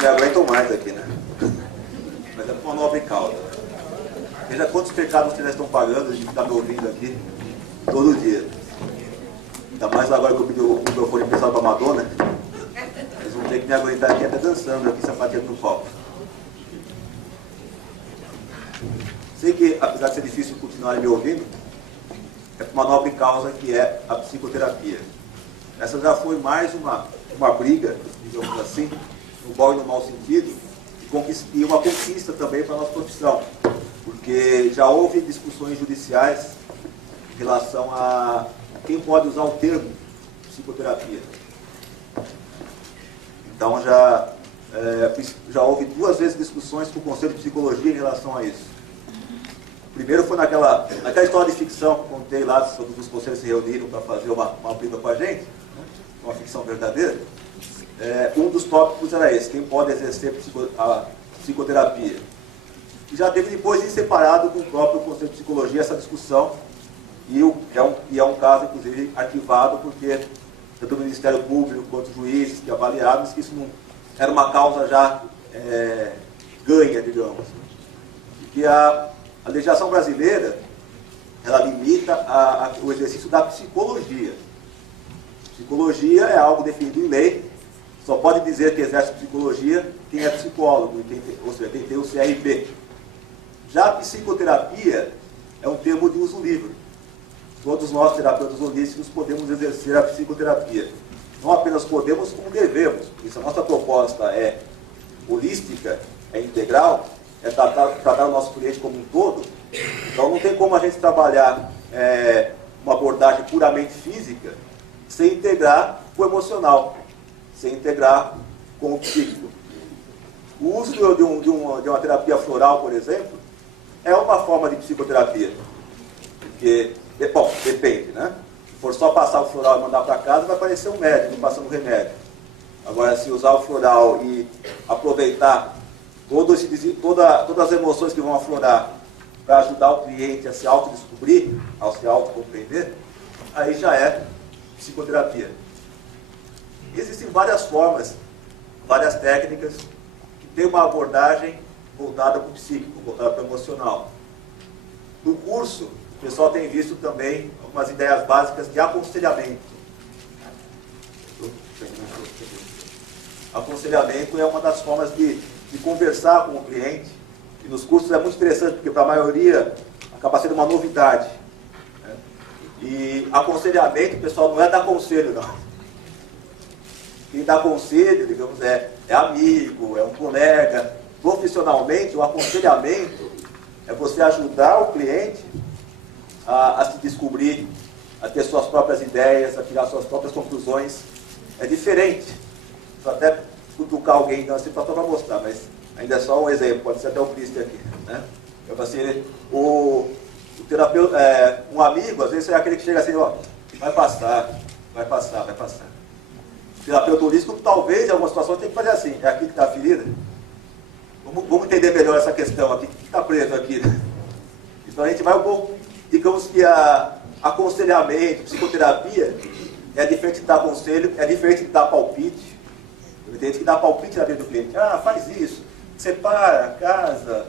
me aguentam mais aqui, né? Mas é por uma nobre causa. Veja quantos pecados vocês estão pagando de ficar me ouvindo aqui todo dia. Ainda mais agora que eu pedi o microfone emprestado para a Madonna. Eles vão ter que me aguentar aqui até dançando aqui, sapateando no palco. Sei que, apesar de ser difícil continuarem me ouvindo, é por uma nobre causa que é a psicoterapia. Essa já foi mais uma briga, digamos assim, no bom e no mau sentido, e uma conquista também para a nossa profissão, porque já houve discussões judiciais em relação a quem pode usar o termo psicoterapia. Então já houve 2 vezes discussões com o Conselho de Psicologia em relação a isso. Primeiro foi naquela história de ficção que eu contei lá, todos os conselhos se reuniram para fazer uma briga com a gente, né? Uma ficção verdadeira. Um dos tópicos era esse, quem pode exercer a psicoterapia. E já teve depois em separado com o próprio Conselho de Psicologia essa discussão, e é um caso, inclusive, arquivado, porque tanto o Ministério Público quanto os juízes que avaliaram, que isso não era uma causa já ganha, digamos. Que a legislação brasileira, ela limita o exercício da psicologia. Psicologia é algo definido em lei, só pode dizer que exerce psicologia quem é psicólogo, ou seja, quem tem o CRP. Já a psicoterapia é um termo de uso livre. Todos nós, terapeutas holísticos, podemos exercer a psicoterapia. Não apenas podemos, como devemos. Se a nossa proposta é holística, é integral, é tratar o nosso cliente como um todo, então não tem como a gente trabalhar uma abordagem puramente física sem integrar o emocional, sem integrar com o psíquico. O uso de uma terapia floral, por exemplo, é uma forma de psicoterapia. Porque, bom, depende, né? Se for só passar o floral e mandar para casa, vai parecer um médico passando remédio. Agora, se usar o floral e aproveitar todas as emoções que vão aflorar para ajudar o cliente a se autodescobrir, a se autocompreender, aí já é psicoterapia. Existem várias formas, várias técnicas que têm uma abordagem voltada para o psíquico, voltada para o emocional. No curso, o pessoal tem visto também algumas ideias básicas de aconselhamento. Aconselhamento é uma das formas de conversar com o cliente, e nos cursos é muito interessante, porque para a maioria acaba sendo uma novidade, né? E aconselhamento, o pessoal não é dar conselho, não. Quem dá conselho, digamos, é amigo, é um colega. Profissionalmente, o aconselhamento é você ajudar o cliente a se descobrir, a ter suas próprias ideias, a tirar suas próprias conclusões. É diferente. Vou até cutucar alguém assim para mostrar, mas ainda é só um exemplo, pode ser até o Cristo aqui, né? Eu assim, o terapeuta, um amigo, às vezes é aquele que chega assim, ó, vai passar. O terapeuta holístico, talvez, em algumas situações, tem que fazer assim, é aqui que está a ferida? Vamos entender melhor essa questão aqui, o que está preso aqui, né? Então a gente vai um pouco, digamos que aconselhamento, psicoterapia, é diferente de dar conselho, é diferente de dar palpite. Tem gente que dá palpite na vida do cliente. Ah, faz isso, separa, casa,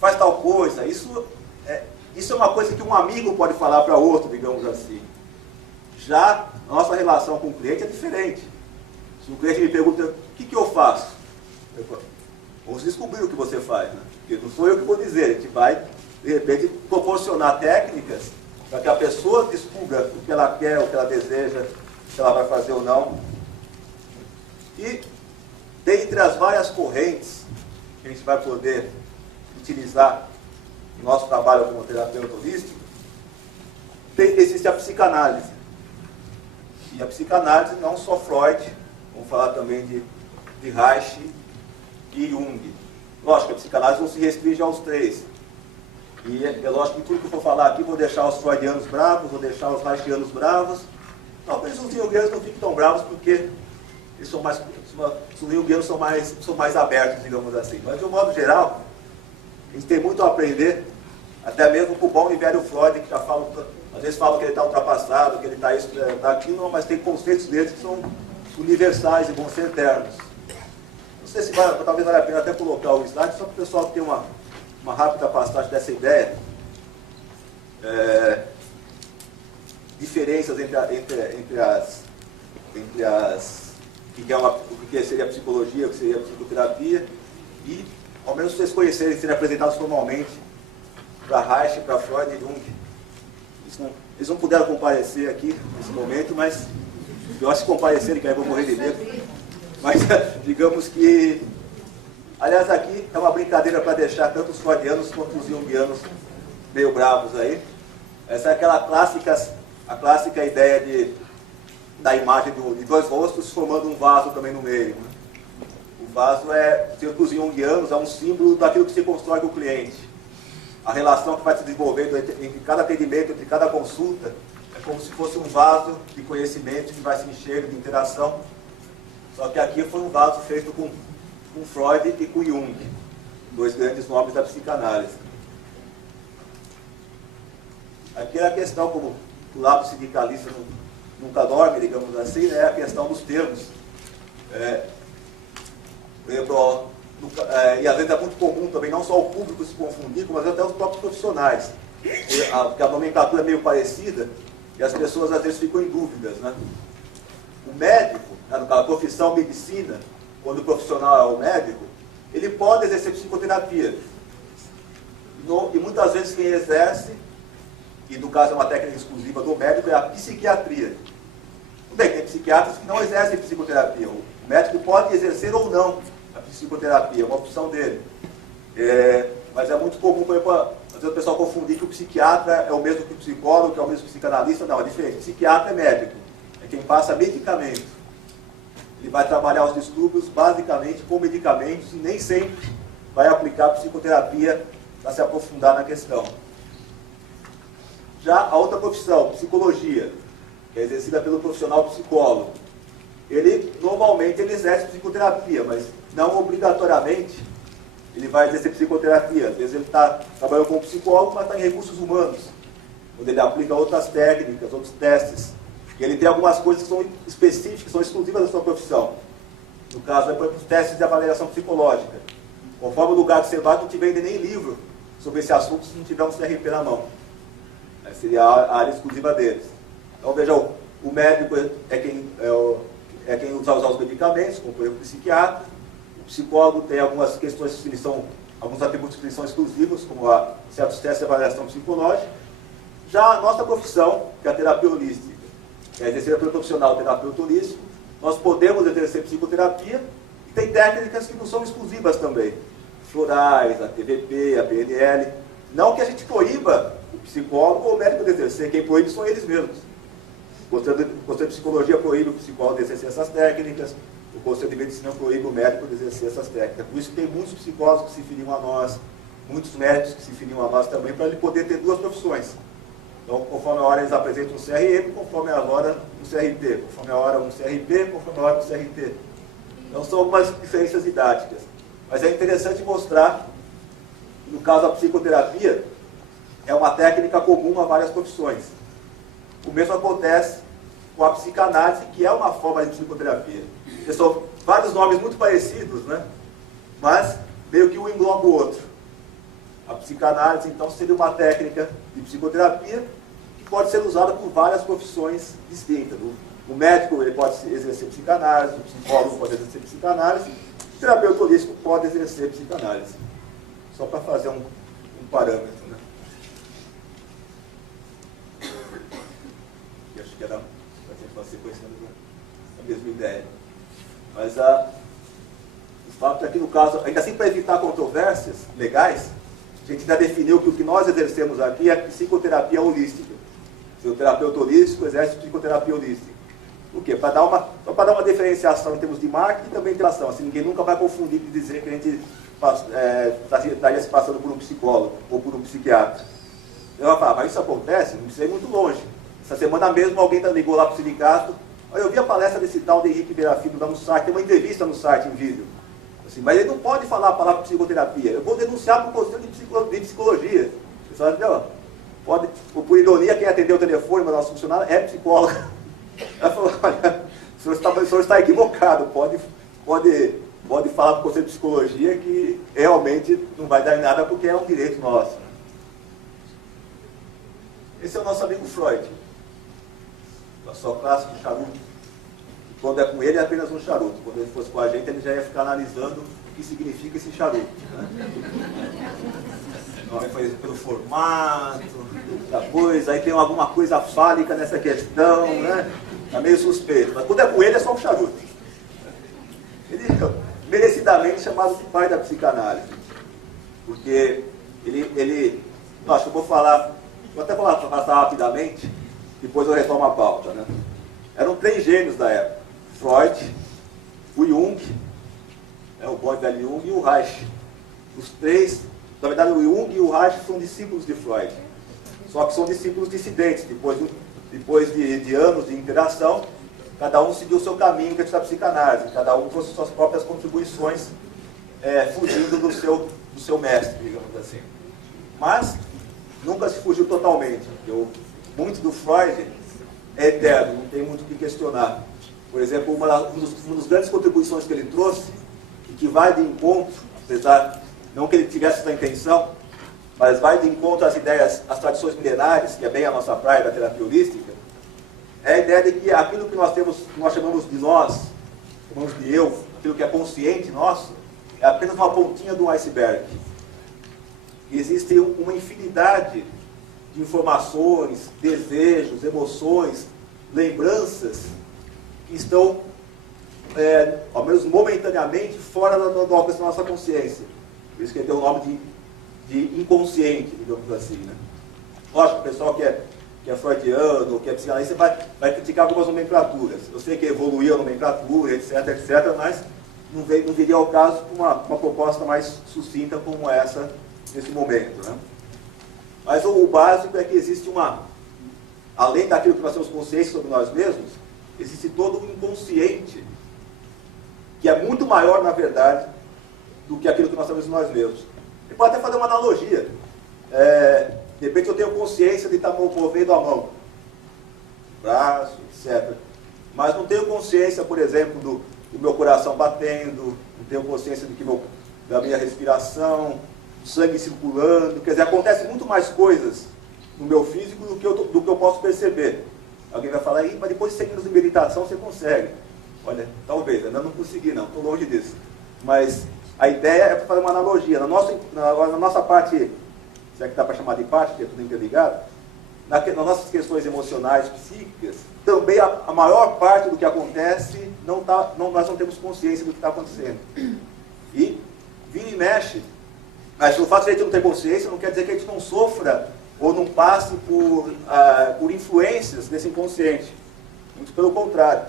faz tal coisa. Isso é uma coisa que um amigo pode falar para outro, digamos assim. Já a nossa relação com o cliente é diferente. Se o cliente me pergunta, o que eu faço? Eu falo, vamos descobrir o que você faz, né? Porque não sou eu que vou dizer. A gente vai, de repente, proporcionar técnicas para que a pessoa descubra o que ela quer, o que ela deseja, se ela vai fazer ou não. E, dentre as várias correntes que a gente vai poder utilizar no nosso trabalho como terapeuta holístico, existe a psicanálise. E a psicanálise não só Freud, vamos falar também de Reich e Jung. Lógico que a psicanálise não se restringe aos 3. E é lógico que tudo que eu for falar aqui, vou deixar os freudianos bravos, vou deixar os reichianos bravos. Talvez os jungianos não fiquem tão bravos, porque eles são mais, os jungianos são mais abertos, digamos assim. Mas, de um modo geral, a gente tem muito a aprender, até mesmo com o bom e velho Freud, que já fala, às vezes fala que ele está ultrapassado, que ele está isso, que ele está aquilo, mas tem conceitos deles que são universais e vão ser eternos. sei se talvez valha a pena até colocar o slide, só para o pessoal ter uma rápida passagem dessa ideia. Diferenças entre o que seria a psicologia, o que seria a psicoterapia, e, ao menos vocês conhecerem, serem apresentados formalmente para Reich, para Freud e Jung. Eles não puderam comparecer aqui nesse momento, mas eu acho que comparecerem, que aí vão morrer de medo. Mas digamos que, aliás, aqui é uma brincadeira para deixar tanto os freudianos quanto os jungianos meio bravos aí. Essa é aquela clássica ideia da imagem de dois rostos formando um vaso também no meio. Né? O vaso para os jungianos, é um símbolo daquilo que se constrói com o cliente. A relação que vai se desenvolvendo entre cada atendimento, entre cada consulta, é como se fosse um vaso de conhecimento que vai se encher de interação. Só que aqui foi um vaso feito com Freud e com Jung, dois grandes nomes da psicanálise. Aqui é a questão, como o lado sindicalista nunca dorme, digamos assim, é a questão dos termos. E às vezes é muito comum também, não só o público se confundir, mas até os próprios profissionais. Porque a nomenclatura é meio parecida e as pessoas às vezes ficam em dúvidas. Né? O médico, a profissão medicina, quando o profissional é o médico, ele pode exercer psicoterapia. E muitas vezes quem exerce, e no caso é uma técnica exclusiva do médico, é a psiquiatria. Bem, tem psiquiatras que não exercem psicoterapia. O médico pode exercer ou não a psicoterapia, é uma opção dele. Mas é muito comum, por exemplo, às vezes o pessoal confundir que o psiquiatra é o mesmo que o psicólogo, que é o mesmo que o psicanalista. Não, é diferente. O psiquiatra é médico, é quem passa medicamento. Ele vai trabalhar os distúrbios basicamente com medicamentos e nem sempre vai aplicar psicoterapia para se aprofundar na questão. Já a outra profissão, psicologia, que é exercida pelo profissional psicólogo, normalmente ele exerce psicoterapia, mas não obrigatoriamente ele vai exercer psicoterapia. Às vezes ele está trabalhando como psicólogo, mas está em recursos humanos, onde ele aplica outras técnicas, outros testes. E ele tem algumas coisas que são específicas, que são exclusivas da sua profissão. No caso, por exemplo, os testes de avaliação psicológica. Conforme o lugar que você vai, não te vende nem livro sobre esse assunto se não tiver um CRP na mão. Essa seria a área exclusiva deles. Então, veja, o médico é quem usa os medicamentos, como por exemplo o psiquiatra. O psicólogo tem algumas questões que são, alguns atributos que são exclusivos, como certos testes de avaliação psicológica. Já a nossa profissão, que é a terapia holística, que é exercida pelo profissional terapeuta holístico, nós podemos exercer psicoterapia e tem técnicas que não são exclusivas também. Florais, a TVP, a PNL. Não que a gente proíba o psicólogo ou o médico de exercer, quem proíbe são eles mesmos. O Conselho de Psicologia proíbe o psicólogo de exercer essas técnicas, o Conselho de Medicina proíbe o médico de exercer essas técnicas. Por isso que tem muitos psicólogos que se filiam a nós, muitos médicos que se filiam a nós também, para ele poder ter duas profissões. Então, conforme a hora eles apresentam um CRM, conforme a hora um CRT, conforme a hora um CRP, conforme a hora um CRT. Então, são algumas diferenças didáticas. Mas é interessante mostrar que, no caso da psicoterapia, é uma técnica comum a várias profissões. O mesmo acontece com a psicanálise, que é uma forma de psicoterapia. São vários nomes muito parecidos, né? Mas meio que um engloba o outro. A psicanálise, então, seria uma técnica de psicoterapia que pode ser usada por várias profissões distintas. O médico ele pode exercer psicanálise, o psicólogo pode exercer psicanálise, o terapeuta holístico pode exercer psicanálise. Só para fazer um parâmetro, né? E acho que era para a gente uma sequência da mesma ideia. Mas o fato é que, no caso, ainda assim, para evitar controvérsias legais, a gente já definiu que o que nós exercemos aqui é psicoterapia holística. O terapeuta holístico exerce psicoterapia holística. Por quê? Para dar uma diferenciação em termos de marketing e também de relação. Assim, ninguém nunca vai confundir de dizer que a gente estaria se passando por um psicólogo ou por um psiquiatra. Eu vou falar, mas isso acontece? Não precisa ir muito longe. Essa semana mesmo alguém ligou lá para o sindicato. Eu vi a palestra desse tal de Henrique Vera Filho lá no site, tem uma entrevista no site em vídeo. Assim, mas ele não pode falar a palavra psicoterapia. Eu vou denunciar para o Conselho de Psicologia. O pessoal entendeu? Pode, por ironia, quem atendeu o telefone, mas nosso funcionário é psicóloga. Ela falou, olha, o senhor está equivocado, pode pode falar do conceito de psicologia que realmente não vai dar em nada porque é um direito nosso. Esse é o nosso amigo Freud. A sua classe de charuto. Quando é com ele é apenas um charuto. Quando ele fosse com a gente, ele já ia ficar analisando o que significa esse charuto. Né? Foi pelo formato, depois, aí tem alguma coisa fálica nessa questão, né? Tá meio suspeito. Mas quando é com ele é só um charuto. Ele é merecidamente chamado de pai da psicanálise. Porque ele acho que eu vou falar, vou até passar rapidamente, depois eu retomo a pauta. Né? Eram 3 gênios da época. Freud, o Jung, o bom velho Jung e o Reich. Os 3, na verdade o Jung e o Reich são discípulos de Freud. Só que são discípulos dissidentes. Depois de anos de interação, cada um seguiu o seu caminho, que é a psicanálise. Cada um trouxe suas próprias contribuições, fugindo do seu mestre, digamos assim. Mas nunca se fugiu totalmente. Muito do Freud é eterno, não tem muito o que questionar. Por exemplo, uma das grandes contribuições que ele trouxe, e que vai de encontro, apesar, não que ele tivesse essa intenção, mas vai de encontro às ideias, às tradições milenares, que é bem a nossa praia da terapia holística, é a ideia de que aquilo que nós chamamos de nós, chamamos de eu, aquilo que é consciente nosso, é apenas uma pontinha do iceberg. E existe uma infinidade de informações, desejos, emoções, lembranças que estão, ao menos momentaneamente, fora do alcance da nossa consciência. Por isso que ele deu o nome de inconsciente, digamos assim. Né? Lógico, o pessoal que é freudiano, que é psicanalista, vai criticar algumas nomenclaturas. Eu sei que evoluiu a nomenclatura, etc., mas não viria ao caso com uma proposta mais sucinta como essa, nesse momento. Né? Mas o básico é que existe além daquilo que nós temos consciência sobre nós mesmos, existe todo um inconsciente, que é muito maior, na verdade, do que aquilo que nós temos em nós mesmos. E pode até fazer uma analogia. De repente eu tenho consciência de estar movendo a mão, braço, etc. Mas não tenho consciência, por exemplo, do meu coração batendo, não tenho consciência da minha respiração, do sangue circulando. Quer dizer, acontece muito mais coisas no meu físico do que eu posso perceber. Alguém vai falar, mas depois de 100 anos de meditação você consegue. Olha, talvez, ainda não consegui não, estou longe disso. Mas a ideia é fazer uma analogia. Na nossa parte, se é que dá para chamar de parte, porque é tudo interligado, nas nossas questões emocionais, psíquicas, também a maior parte do que acontece, nós não temos consciência do que está acontecendo. E vira e mexe. Mas o fato de a gente não ter consciência não quer dizer que a gente não sofra ou não passe por influências desse inconsciente. Muito pelo contrário.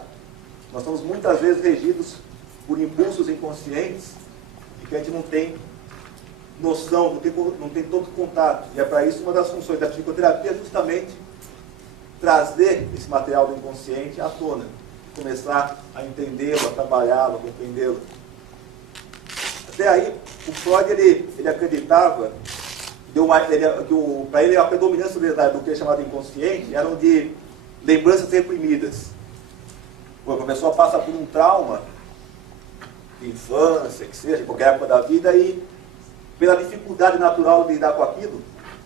Nós estamos muitas vezes regidos por impulsos inconscientes e que a gente não tem noção, não tem todo contato. E é para isso uma das funções da psicoterapia é justamente trazer esse material do inconsciente à tona. Começar a entendê-lo, a trabalhá-lo, a compreendê-lo. Até aí, o Freud ele acreditava que para ele a predominância do que é chamado inconsciente eram de lembranças reprimidas. Quando a pessoa passa por um trauma de infância, que seja, em qualquer época da vida, e pela dificuldade natural de lidar com aquilo,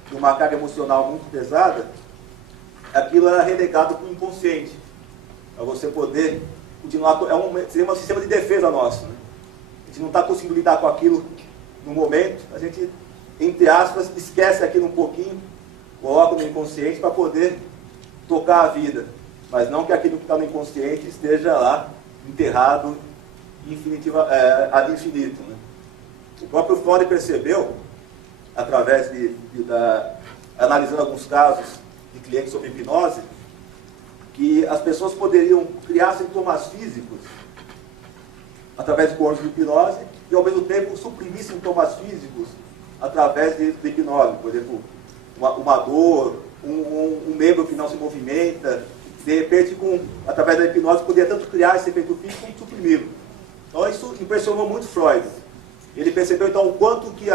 de uma carga emocional muito pesada, aquilo era relegado para o inconsciente, para você poder continuar. Seria um sistema de defesa nosso. Né? A gente não está conseguindo lidar com aquilo no momento, a gente, entre aspas, esquece aquilo um pouquinho, coloca no inconsciente para poder tocar a vida. Mas não que aquilo que está no inconsciente esteja lá, enterrado ad infinito. Né? O próprio Freud percebeu, através analisando alguns casos de clientes sob hipnose, que as pessoas poderiam criar sintomas físicos através de cones de hipnose e, ao mesmo tempo, suprimir sintomas físicos através de hipnose. Por exemplo, uma dor, um membro que não se movimenta. De repente, através da hipnose, poderia tanto criar esse efeito físico como suprimi-lo. Então, isso impressionou muito Freud. Ele percebeu, então, o quanto que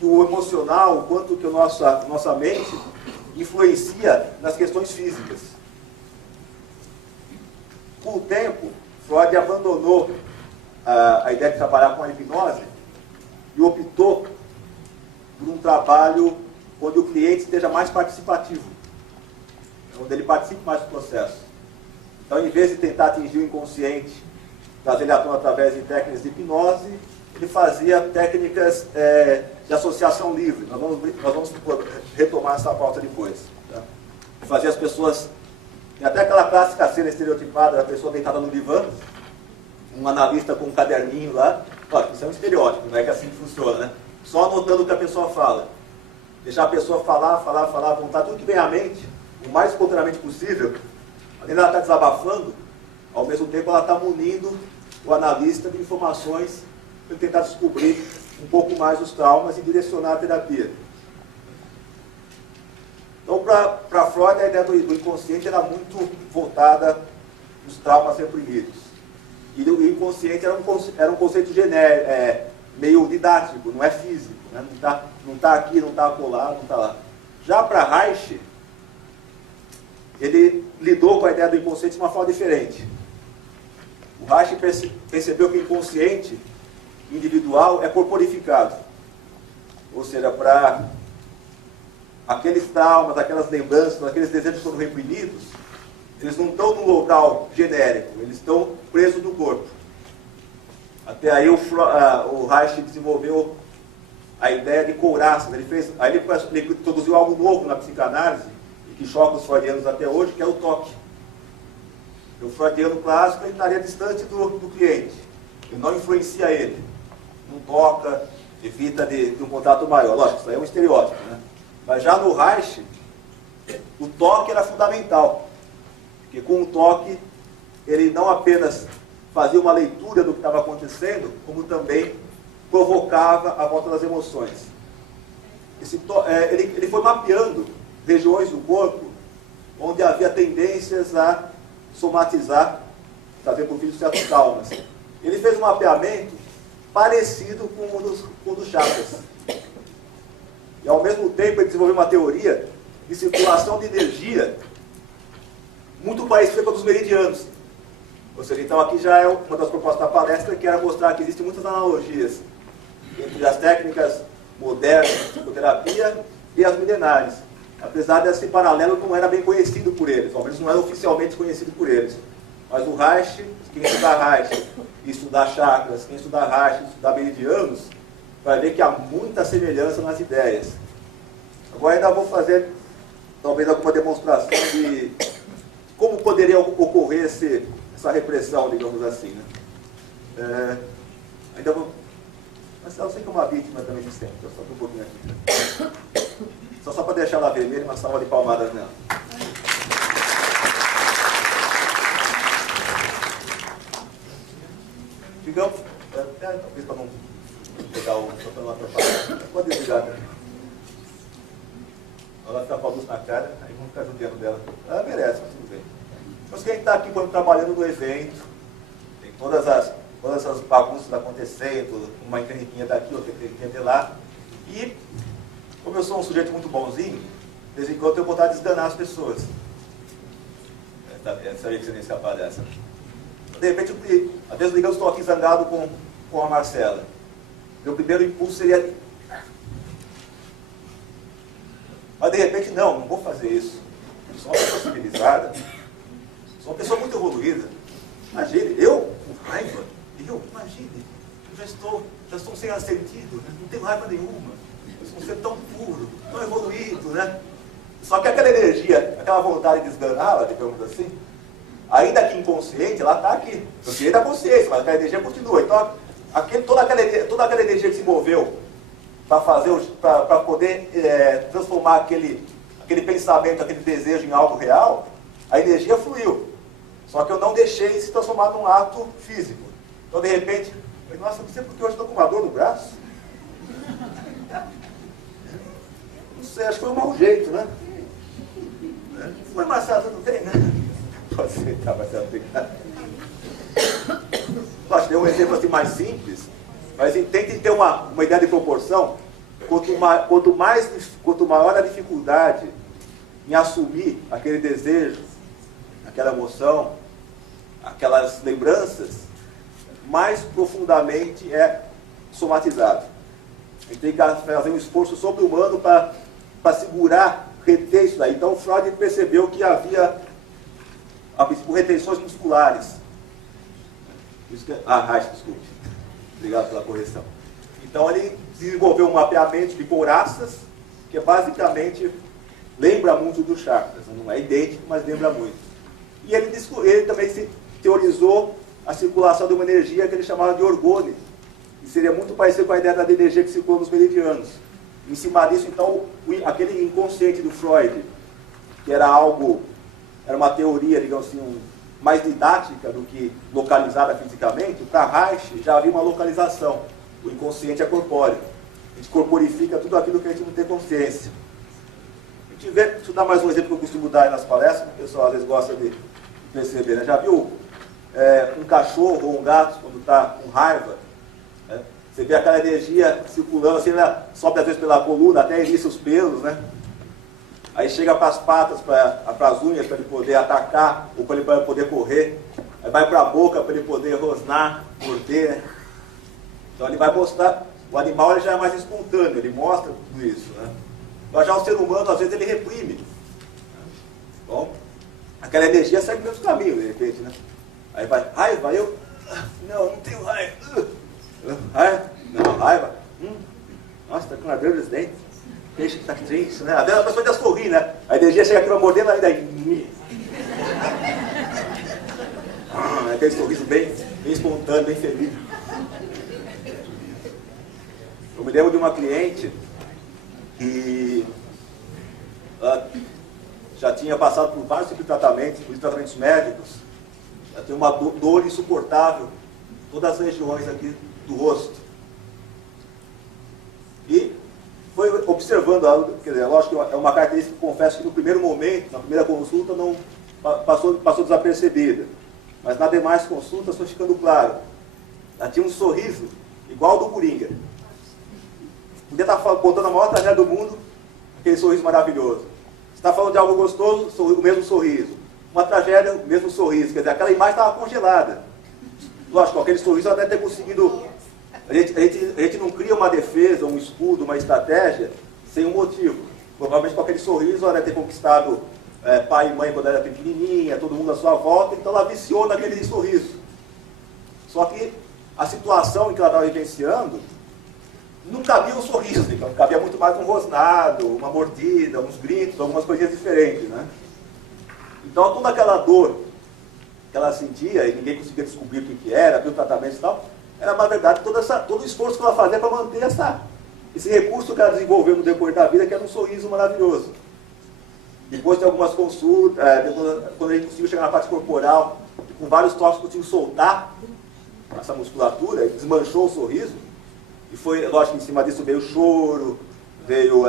o emocional, o quanto que a nossa mente influencia nas questões físicas. Com o tempo, Freud abandonou a ideia de trabalhar com a hipnose e optou por um trabalho onde o cliente esteja mais participativo, onde ele participe mais do processo. Então, em vez de tentar atingir o inconsciente, trazer ele à tona através de técnicas de hipnose, ele fazia técnicas de associação livre. Nós vamos retomar essa pauta depois. Tá? Fazia as pessoas... Tem até aquela clássica cena estereotipada da pessoa deitada no divã, um analista com um caderninho lá. Claro, isso é um estereótipo, não é que assim que funciona, né? Só anotando o que a pessoa fala. Deixar a pessoa falar, apontar tudo que vem à mente, o mais espontaneamente possível. Além dela estar desabafando, ao mesmo tempo ela está munindo o analista de informações para tentar descobrir um pouco mais os traumas e direcionar a terapia. Então, para Freud, a ideia do inconsciente era muito voltada nos traumas reprimidos. E o inconsciente era um conceito genérico, meio didático, não é físico. Né? Não está aqui, não está acolá, não está lá. Já para Reich, ele lidou com a ideia do inconsciente de uma forma diferente. O Reich percebeu que o inconsciente individual é corporificado. Ou seja, para aqueles traumas, aquelas lembranças, aqueles desejos que foram reprimidos, eles não estão num local genérico, eles estão presos no corpo. Até aí o Reich desenvolveu a ideia de couraça. Aí ele introduziu algo novo na psicanálise, e que choca os freudianos até hoje, que é o toque. O freudiano clássico ele estaria distante do cliente. Ele não influencia ele. Não toca, evita de um contato maior. Lógico, isso aí é um estereótipo, né? Mas já no Reich, o toque era fundamental. Porque com o toque, ele não apenas fazia uma leitura do que estava acontecendo, como também provocava a volta das emoções. Ele foi mapeando regiões do corpo onde havia tendências a somatizar, trazer para o filho certos traumas. Ele fez um mapeamento parecido com o dos chakras. E ao mesmo tempo ele desenvolveu uma teoria de circulação de energia muito parecida com a dos meridianos. Ou seja, então aqui já é uma das propostas da palestra, que era mostrar que existem muitas analogias entre as técnicas modernas de psicoterapia e as milenares. Apesar desse paralelo não era bem conhecido por eles, ao menos não era oficialmente conhecido por eles. Mas o Reich, quem estudar Reich e estudar chakras, quem estudar Reich e estudar meridianos, vai ver que há muita semelhança nas ideias. Agora ainda vou fazer talvez alguma demonstração de como poderia ocorrer essa repressão, digamos assim. Né? Ainda vou... Mas eu sei que é uma vítima também de sempre, eu só um pouquinho aqui. Só para deixar ela vermelha, uma salva de palmadas nela. Digamos, talvez para não pegar o... Só para não atrapalhar. Pode desligar, né? Ela fica com a luz na cara, aí vamos ficar judiando dela. Ela merece, mas tudo bem. Mas quem está aqui quando trabalhando no evento, tem todas essas bagunças acontecendo, uma encrenquinha daqui, outra encrenquinha de lá. E, como eu sou um sujeito muito bonzinho, de vez em quando eu tenho vontade de esganar as pessoas. Eu sabia que você nem escapar dessa. De repente, às vezes, digamos, estou aqui zangado com a Marcela. Meu primeiro impulso seria... Mas, de repente, não vou fazer isso. Eu sou uma pessoa civilizada, sou uma pessoa muito evoluída. Imagine, eu, com raiva, imagine, eu já estou sem sentido, né? Não tenho raiva nenhuma. Eu sou um ser tão puro, tão evoluído, né? Só que aquela energia, aquela vontade de esganá-la, digamos assim, ainda que inconsciente, ela está aqui. Eu tirei da consciência, mas aquela energia continua. Então, toda aquela energia que se moveu para poder transformar aquele pensamento, aquele desejo em algo real, a energia fluiu. Só que eu não deixei se transformar num ato físico. Então, de repente, eu falei, nossa, não sei porque hoje estou com uma dor no braço. Não sei, acho que foi um mau jeito, né? Mas, Marcelo, tudo bem, né? Pode aceitar, Marcelo, obrigado. Acho que deu um exemplo assim mais simples, mas tentem ter uma ideia de proporção. Quanto maior a dificuldade em assumir aquele desejo, aquela emoção, aquelas lembranças, mais profundamente é somatizado. A gente tem que fazer um esforço sobre-humano para segurar, reter isso daí. Então, Freud percebeu que havia retenções musculares. Reich, desculpe. Obrigado pela correção. Então, ele desenvolveu um mapeamento de couraças, que basicamente lembra muito dos chakras. Não é idêntico, mas lembra muito. E ele também teorizou a circulação de uma energia que ele chamava de orgone, que seria muito parecido com a ideia da energia que circula nos meridianos. Em cima disso, então, aquele inconsciente do Freud, que era uma teoria, digamos assim, mais didática do que localizada fisicamente, para Reich já havia uma localização. O inconsciente é corpóreo. A gente corporifica tudo aquilo que a gente não tem consciência. Deixa eu dar mais um exemplo que eu costumo dar aí nas palestras, que o pessoal às vezes gosta de perceber, né? Já viu um cachorro ou um gato quando está com raiva? Né? Você vê aquela energia circulando, assim, né? Sobe às vezes pela coluna, até eriça os pelos, né? Aí chega para as patas, para as unhas, para ele poder atacar, ou para ele poder correr. Aí vai para a boca, para ele poder rosnar, morder, né? Então ele vai mostrar, o animal ele já é mais espontâneo, ele mostra tudo isso, né? Mas já o ser humano, às vezes, ele reprime. Bom, aquela energia segue o mesmo caminho, de repente, né? Aí vai, raiva, não tenho raiva. Raiva? Não, raiva. Nossa, tá com uma dor nos dentes. Deixa que tá triste, né? Até a pessoa ainda sorri, né? A energia chega aqui pra morder, ainda aquele sorriso bem espontâneo, bem feliz. Eu me lembro de uma cliente que já tinha passado por vários tipos de tratamentos, por tratamentos médicos. Ela tem uma dor insuportável em todas as regiões aqui do rosto. E foi observando ela, quer dizer, lógico que é uma característica que confesso que no primeiro momento, na primeira consulta, não passou desapercebida. Mas nas demais consultas foi ficando claro. Ela tinha um sorriso igual ao do Coringa. Podia estar contando a maior tragédia do mundo, aquele sorriso maravilhoso. Você está falando de algo gostoso, o mesmo sorriso. Uma tragédia, o mesmo sorriso. Quer dizer, aquela imagem estava congelada. Lógico, aquele sorriso ela deve ter conseguido... A gente não cria uma defesa, um escudo, uma estratégia, sem um motivo. Provavelmente com aquele sorriso ela deve ter conquistado pai e mãe quando ela era pequenininha, todo mundo à sua volta, então ela viciou naquele sorriso. Só que a situação em que ela estava vivenciando não cabia um sorriso, então cabia muito mais um rosnado, uma mordida, uns gritos, algumas coisinhas diferentes, né? Então toda aquela dor que ela sentia, e ninguém conseguia descobrir o que era, viu tratamentos e tal, era na verdade todo o esforço que ela fazia para manter esse recurso que ela desenvolveu no decorrer da vida, que era um sorriso maravilhoso. Depois de algumas consultas, quando a gente conseguiu chegar na parte corporal, com vários toques conseguiu soltar essa musculatura, desmanchou o sorriso. E foi, lógico, em cima disso veio choro, veio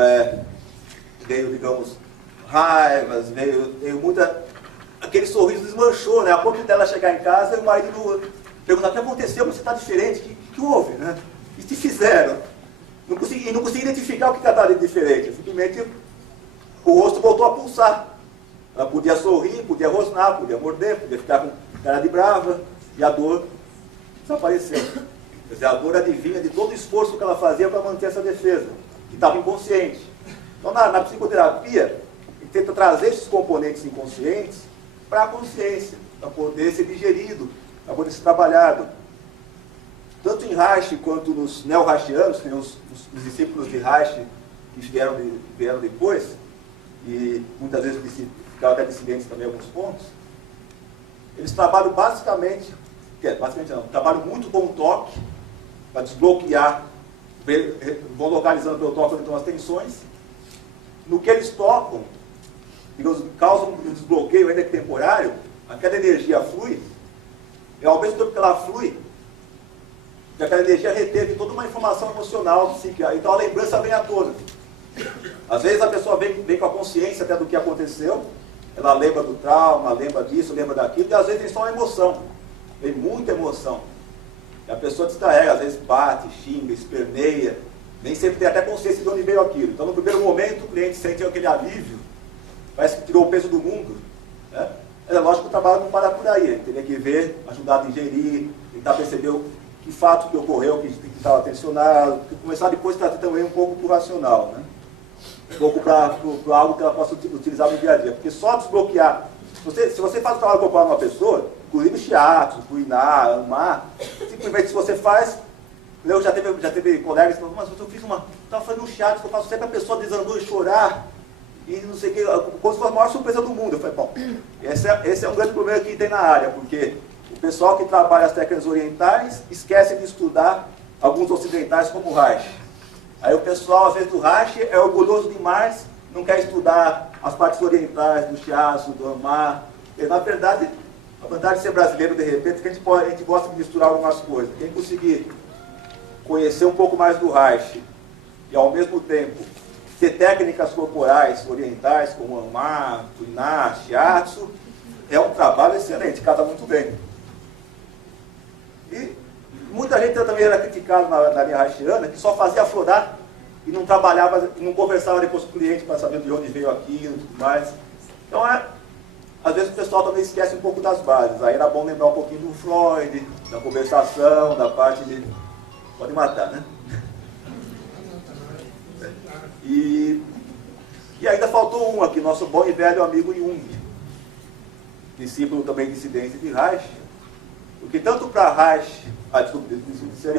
digamos, raivas, veio muita... Aquele sorriso desmanchou, né? A ponto dela chegar em casa e o marido perguntar: o que aconteceu? Você está diferente? O que houve, né? O que te fizeram? Não consegui identificar o que estava diferente. Simplesmente o rosto voltou a pulsar. Ela podia sorrir, podia rosnar, podia morder, podia ficar com cara de brava, e a dor desapareceu. Quer dizer, a dor adivinha de todo o esforço que ela fazia para manter essa defesa, que estava inconsciente. Então, na psicoterapia, a gente tenta trazer esses componentes inconscientes para a consciência, para poder ser digerido, para poder ser trabalhado. Tanto em Reich quanto nos neo-Reichianos, que os discípulos de Reich que vieram depois, e muitas vezes ficaram até dissidentes também em alguns pontos, eles trabalham basicamente não, trabalham muito com o toque, para desbloquear, vão localizando pelo toque onde estão as tensões. No que eles tocam, causam um desbloqueio, ainda que temporário, aquela energia flui, e ao mesmo tempo que ela flui, aquela energia reteve toda uma informação emocional, psíquica, então a lembrança vem à tona. Às vezes a pessoa vem com a consciência até do que aconteceu, ela lembra do trauma, lembra disso, lembra daquilo, e às vezes tem só uma emoção, vem muita emoção. E a pessoa descarrega, às vezes bate, xinga, esperneia, nem sempre tem até consciência de onde veio aquilo. Então no primeiro momento o cliente sente aquele alívio, parece que tirou o peso do mundo, né? É lógico que o trabalho não para por aí, ele teria que ver, ajudar a digerir, tentar perceber que fato que ocorreu, que estava tensionado, começar depois a trazer também um pouco para o racional, né? Um pouco para algo que ela possa utilizar no dia a dia. Porque só desbloquear, se você faz o trabalho corporal numa pessoa, inclusive shiatsu, kuiná, amar, simplesmente se você faz, eu já teve colegas que falaram, mas eu estava fazendo um shiatsu que eu faço sempre, a pessoa desandou e chorar, e não sei o que, como se fosse a maior surpresa do mundo. Eu falei, bom, esse é um grande problema que tem na área, porque o pessoal que trabalha as técnicas orientais esquece de estudar alguns ocidentais como o Reich. Aí o pessoal, às vezes, do Reich é orgulhoso demais, não quer estudar as partes orientais do shiatsu, do amar. E, na verdade, a vantagem de ser brasileiro, de repente, é que a gente gosta de misturar algumas coisas. Quem conseguir conhecer um pouco mais do Reich e, ao mesmo tempo, ter técnicas corporais orientais, como amar, kuiná, shiatsu, é um trabalho excelente, casa muito bem. E muita gente também era criticada na linha reichiana, que só fazia aflorar e não trabalhava, e não conversava depois com o cliente para saber de onde veio aquilo e tudo mais. Então, às vezes o pessoal também esquece um pouco das bases. Aí era bom lembrar um pouquinho do Freud, da conversação, da parte de... Pode matar, né? E ainda faltou um aqui, nosso bom e velho amigo Jung, discípulo também dissidente de Reich, porque tanto para Reich,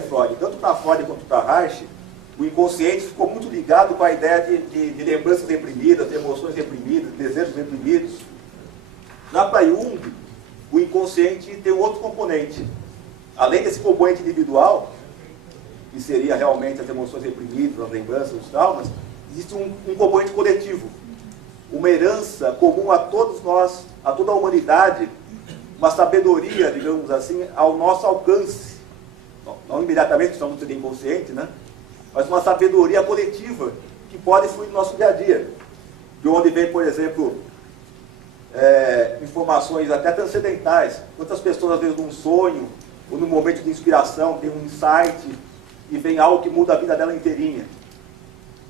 Freud, tanto para Freud quanto para Reich, o inconsciente ficou muito ligado com a ideia de lembranças reprimidas, de emoções reprimidas, de desejos reprimidos. Já para Jung, o inconsciente tem um outro componente. Além desse componente individual, que seria realmente as emoções reprimidas, as lembranças, os traumas, existe um componente coletivo, uma herança comum a todos nós, a toda a humanidade, uma sabedoria, digamos assim, ao nosso alcance. Não imediatamente, estamos tudo inconsciente, né? Mas uma sabedoria coletiva que pode fluir no nosso dia a dia. De onde vem, por exemplo, informações até transcendentais. Quantas pessoas, às vezes, num sonho, ou num momento de inspiração, tem um insight, e vem algo que muda a vida dela inteirinha.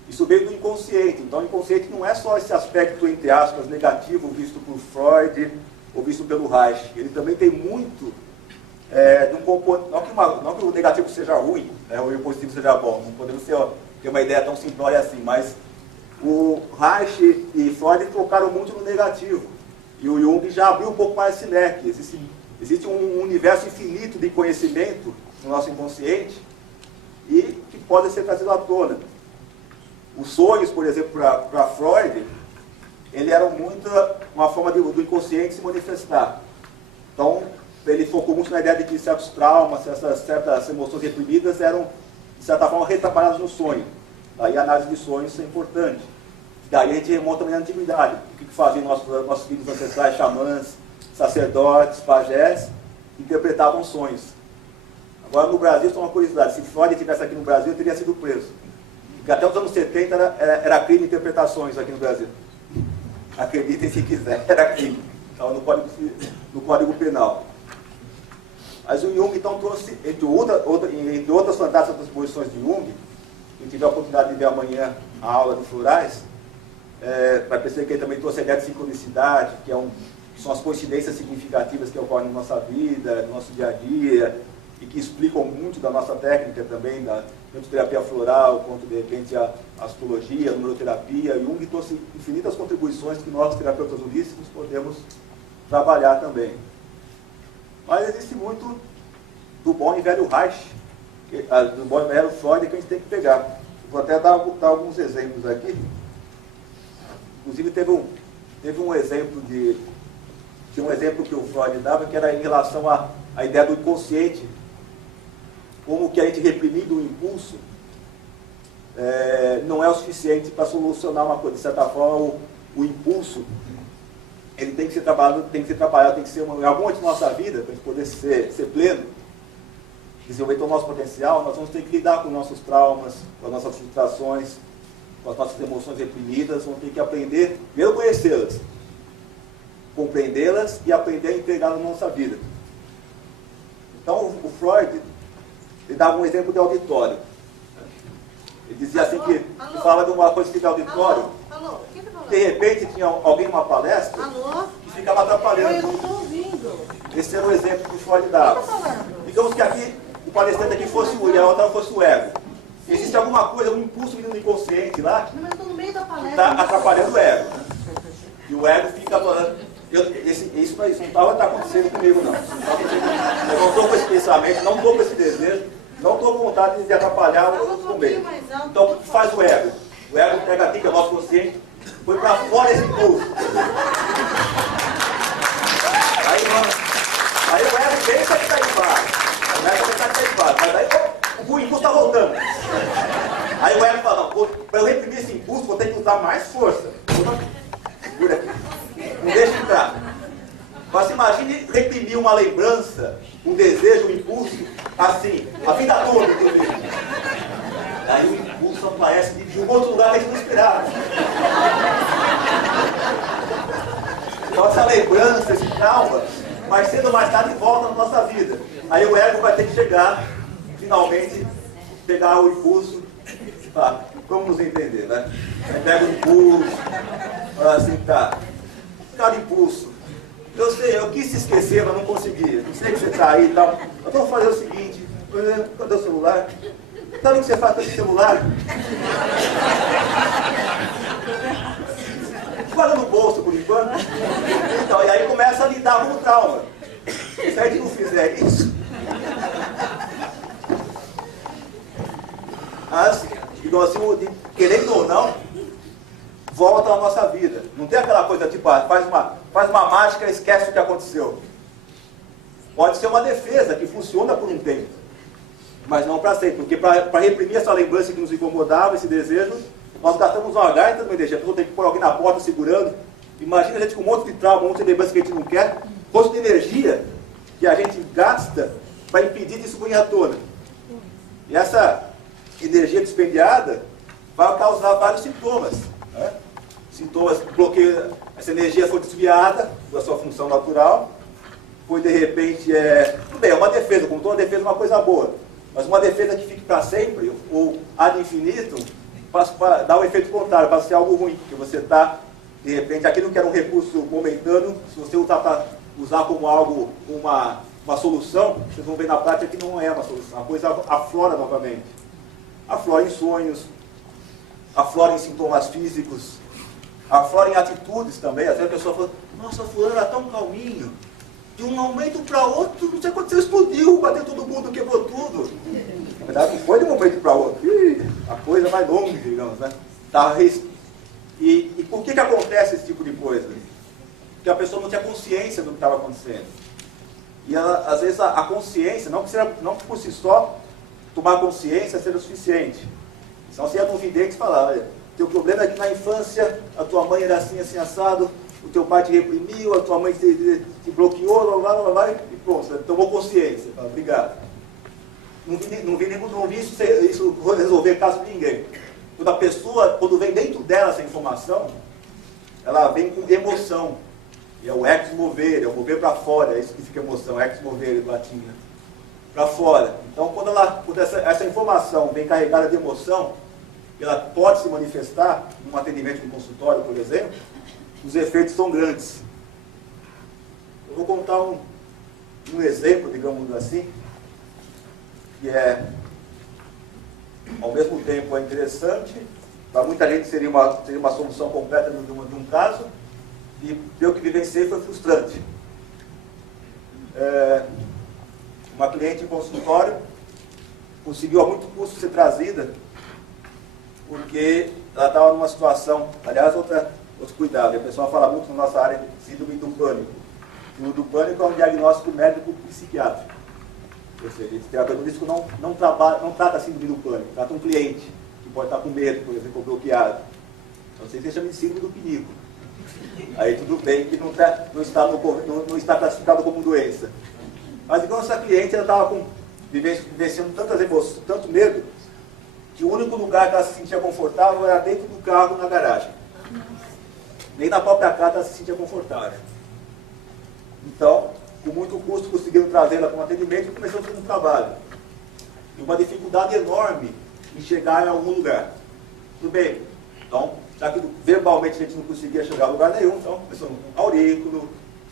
Isso veio do inconsciente. Então, o inconsciente não é só esse aspecto, entre aspas, negativo, visto por Freud ou visto pelo Reich. Ele também tem muito de um componente... Não que o negativo seja ruim, né, ou o positivo seja bom. Não podemos ter uma ideia tão simplória assim, mas o Reich e Freud focaram muito no negativo. E o Jung já abriu um pouco mais esse leque. Existe um universo infinito de conhecimento no nosso inconsciente e que pode ser trazido à tona. Os sonhos, por exemplo, para Freud, ele era muito uma forma do inconsciente se manifestar. Então, ele focou muito na ideia de que certos traumas, certas emoções reprimidas eram, de certa forma, retrabalhadas no sonho. Daí a análise de sonhos é importante. Daí a gente remonta também à antiguidade. O que faziam nossos filhos ancestrais, xamãs, sacerdotes, pajés, interpretavam sonhos. Agora, no Brasil, só uma curiosidade. Se Freud estivesse aqui no Brasil, ele teria sido preso. Porque até os anos 70 era crime interpretações aqui no Brasil. Acreditem se quiser, era crime. Estava no Código Penal. Mas o Jung, então, trouxe, entre outras fantásticas transposições de Jung, quem tiver a oportunidade de ver amanhã a aula de florais, vai perceber que ele também trouxe a ideia de sincronicidade, que são as coincidências significativas que ocorrem na nossa vida, no nosso dia a dia, e que explicam muito da nossa técnica também, tanto terapia floral, quanto, de repente, a astrologia, a numeroterapia. Jung trouxe infinitas contribuições que nós, terapeutas holísticos, podemos trabalhar também. Mas existe muito do bom e velho Reich, do bom e velho Freud, que a gente tem que pegar. Vou até dar alguns exemplos aqui. Inclusive, teve um exemplo tinha um exemplo que o Freud dava, que era em relação à ideia do inconsciente, como que a gente reprimindo o impulso não é o suficiente para solucionar uma coisa. De certa forma, o impulso ele tem que ser trabalhado, tem que ser em algum momento da nossa vida, para a gente poder ser pleno, desenvolver todo o nosso potencial. Nós vamos ter que lidar com nossos traumas, com as nossas frustrações, com as nossas emoções reprimidas. Vamos ter que aprender, primeiro conhecê-las, compreendê-las e aprender a integrar na nossa vida. Então, o Freud, ele dava um exemplo de auditório. Ele dizia assim que fala de uma coisa que é auditório. Alô, Alô, quem tá falando? De repente tinha alguém numa palestra Alô? e ficava atrapalhando. Eu não estou ouvindo. Esse era o exemplo que o Freud dava. Quem tá falando? Digamos que aqui, o palestrante aqui fosse o e a outra fosse o ego. Existe alguma coisa, um impulso vindo do inconsciente lá, Não, mas eu estou no meio da que palestra. está atrapalhando o ego. E o ego fica falando, isso não estava acontecendo comigo, não. Eu não estou com esse pensamento, não estou com esse desejo, não estou com vontade de atrapalhar o meio. Então, o que faz o ego? O ego pega aqui, que é o nosso consciente, põe para fora esse impulso. Aí o ego pensa que está em paz. O ego pensa que está em paz. Mas daí o impulso está voltando. Aí o ego fala, para eu reprimir esse impulso, vou ter que usar mais força. Segura aqui. Não deixa entrar. Mas imagine reprimir uma lembrança, um desejo, um impulso, assim, a vida toda, inclusive. Aí o impulso aparece de um outro lugar que a gente não esperava. Então essa lembrança, esse trauma, mais cedo ou mais tarde volta na nossa vida. Aí o ego vai ter que chegar, finalmente, pegar o impulso. Tá, vamos nos entender, né? Aí pega o impulso, fala assim, tá, cada impulso. Eu sei, eu quis te esquecer, mas não consegui. Não sei que você está aí e tal. Eu vou fazer o seguinte, cadê o celular? Sabe o que você faz com esse celular? Guarda no bolso por enquanto. Então, e aí começa a lidar com o trauma. Se a gente não fizer isso, assim, querendo ou não, volta à nossa vida. Não tem aquela coisa tipo, faz uma mágica e esquece o que aconteceu. Pode ser uma defesa que funciona por um tempo, mas não para sempre. Porque para reprimir essa lembrança que nos incomodava, esse desejo, nós gastamos uma gaita de energia. A pessoa tem que pôr alguém na porta segurando. Imagina a gente com um monte de trauma, um monte de lembrança que a gente não quer, um monte de energia que a gente gasta para impedir disso vir à tona. E essa energia dispendiada vai causar vários sintomas. Né? Sintomas que bloqueiam, essa energia foi desviada da sua função natural, foi de repente, tudo bem, é uma defesa, como toda defesa é uma coisa boa, mas uma defesa que fique para sempre, ou ad infinitum, dá um efeito contrário, passa a ser algo ruim, porque você está, de repente, aquilo que era um recurso momentâneo, se você usar como algo, uma solução, vocês vão ver na prática que não é uma solução, a coisa aflora novamente. Aflora em sonhos, aflora em sintomas físicos, aflora em atitudes também. Às vezes a pessoa fala, nossa, fulano era tão calminho, de um momento para outro, não sei o que aconteceu, explodiu, bateu todo mundo, quebrou tudo. Na verdade, não foi de um momento para outro. A coisa vai longe, digamos, né? E por que acontece esse tipo de coisa? Porque a pessoa não tinha consciência do que estava acontecendo. E ela, às vezes a consciência, não por si só, tomar consciência seja o suficiente. Senão você ia no vidente e falar, olha, teu problema é que na infância a tua mãe era assim, assim, assado, o teu pai te reprimiu, a tua mãe te bloqueou, blá, e pronto, você tomou consciência. Fala, obrigado. Não vi isso resolver caso de ninguém. Quando a pessoa, quando vem dentro dela essa informação, ela vem com emoção. E é o ex movere, é o mover para fora, é isso que fica emoção, ex movere do latim, né? Para fora. Então, quando essa informação vem carregada de emoção, ela pode se manifestar num atendimento de consultório, por exemplo, os efeitos são grandes. Eu vou contar um exemplo, digamos assim, que ao mesmo tempo é interessante, para muita gente seria uma solução completa de um caso, e eu que vivenciei foi frustrante. Uma cliente em consultório conseguiu a muito custo ser trazida porque ela estava numa situação, aliás, outro cuidado, a pessoa fala muito na nossa área de síndrome do pânico. Síndrome do pânico é um diagnóstico médico psiquiátrico. Ou seja, esse terapeuta físico não trata a síndrome do pânico, trata um cliente que pode estar com medo, por exemplo, ou bloqueado. Então você chama de síndrome do pinico. Aí tudo bem que não está classificado como doença. Mas digamos essa cliente estava vivenciando tantas emoções, tanto medo, que o único lugar que ela se sentia confortável era dentro do carro, na garagem. Nem na própria casa ela se sentia confortável. Então, com muito custo, conseguiram trazê-la para um atendimento e começou a fazer um trabalho. E uma dificuldade enorme em chegar em algum lugar. Tudo bem. Então, já que verbalmente a gente não conseguia chegar a lugar nenhum, então começou um aurículo,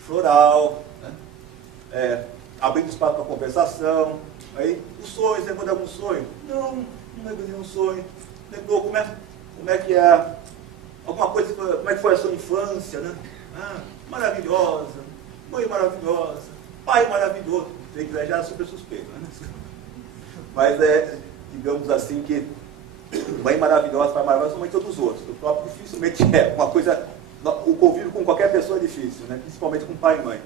floral, né? Abrindo espaço para conversação. Aí, os sonhos, lembrou de algum sonho? Não lembro de nenhum sonho. Lembrou como é que é, alguma coisa, como é que foi a sua infância, né? Maravilhosa, mãe maravilhosa, pai maravilhoso. Tem que já é super suspeito, né? Mas digamos assim que mãe maravilhosa, pai maravilhoso, são mãe de todos os outros. O próprio dificilmente é uma coisa, o convívio com qualquer pessoa é difícil, né? Principalmente com pai e mãe.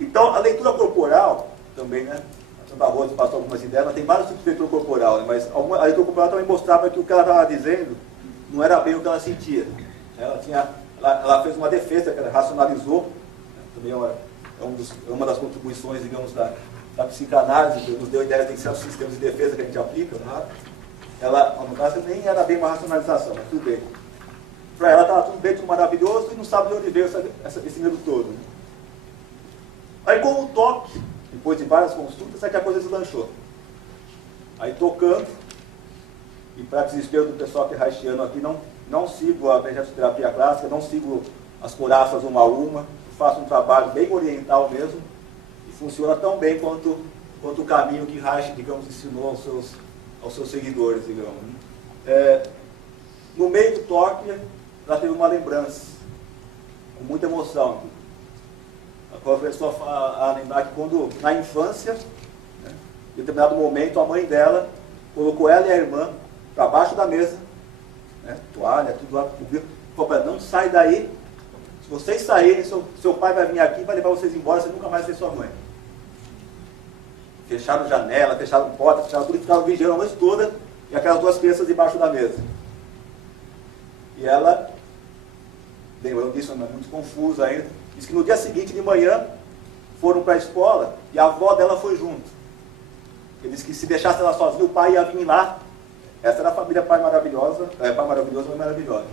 Então, a leitura corporal também, né? A Santa Rosa passou algumas ideias, mas tem vários tipos de leitura corporal, né? Mas a leitura corporal também mostrava que o que ela estava dizendo não era bem o que ela sentia. Ela fez uma defesa, que ela racionalizou, né? Também é uma das contribuições, digamos, da psicanálise, que nos deu ideias de certos sistemas de defesa que a gente aplica, né? Ela, no caso, nem era bem uma racionalização, mas tudo bem. Para ela estava tudo bem, tudo maravilhoso, e não sabe de onde veio esse medo todo, né? Aí com o toque, depois de várias consultas, é que a coisa deslanchou. Aí tocando, e para desespero do pessoal que é haitiano aqui, não sigo a terapia clássica, não sigo as coraças uma a uma, faço um trabalho bem oriental mesmo, e funciona tão bem quanto o caminho que Reich, digamos, ensinou aos seus seguidores, digamos. No meio do toque, ela teve uma lembrança, com muita emoção. Ela começou a lembrar que quando, na infância, né, em determinado momento, a mãe dela colocou ela e a irmã para baixo da mesa, né, toalha, tudo lá, falou para ela: não sai daí, se vocês saírem, seu pai vai vir aqui e vai levar vocês embora, você nunca mais vê sua mãe. Fecharam janela, fecharam porta, fecharam tudo e ficaram vigiando a noite toda, e aquelas duas crianças debaixo da mesa. E ela, lembrando disso, mas muito confusa ainda, diz que no dia seguinte, de manhã, foram para a escola e a avó dela foi junto. Ele disse que se deixasse ela sozinha, o pai ia vir lá. Essa era a família Pai Maravilhoso, Mãe Maravilhosa.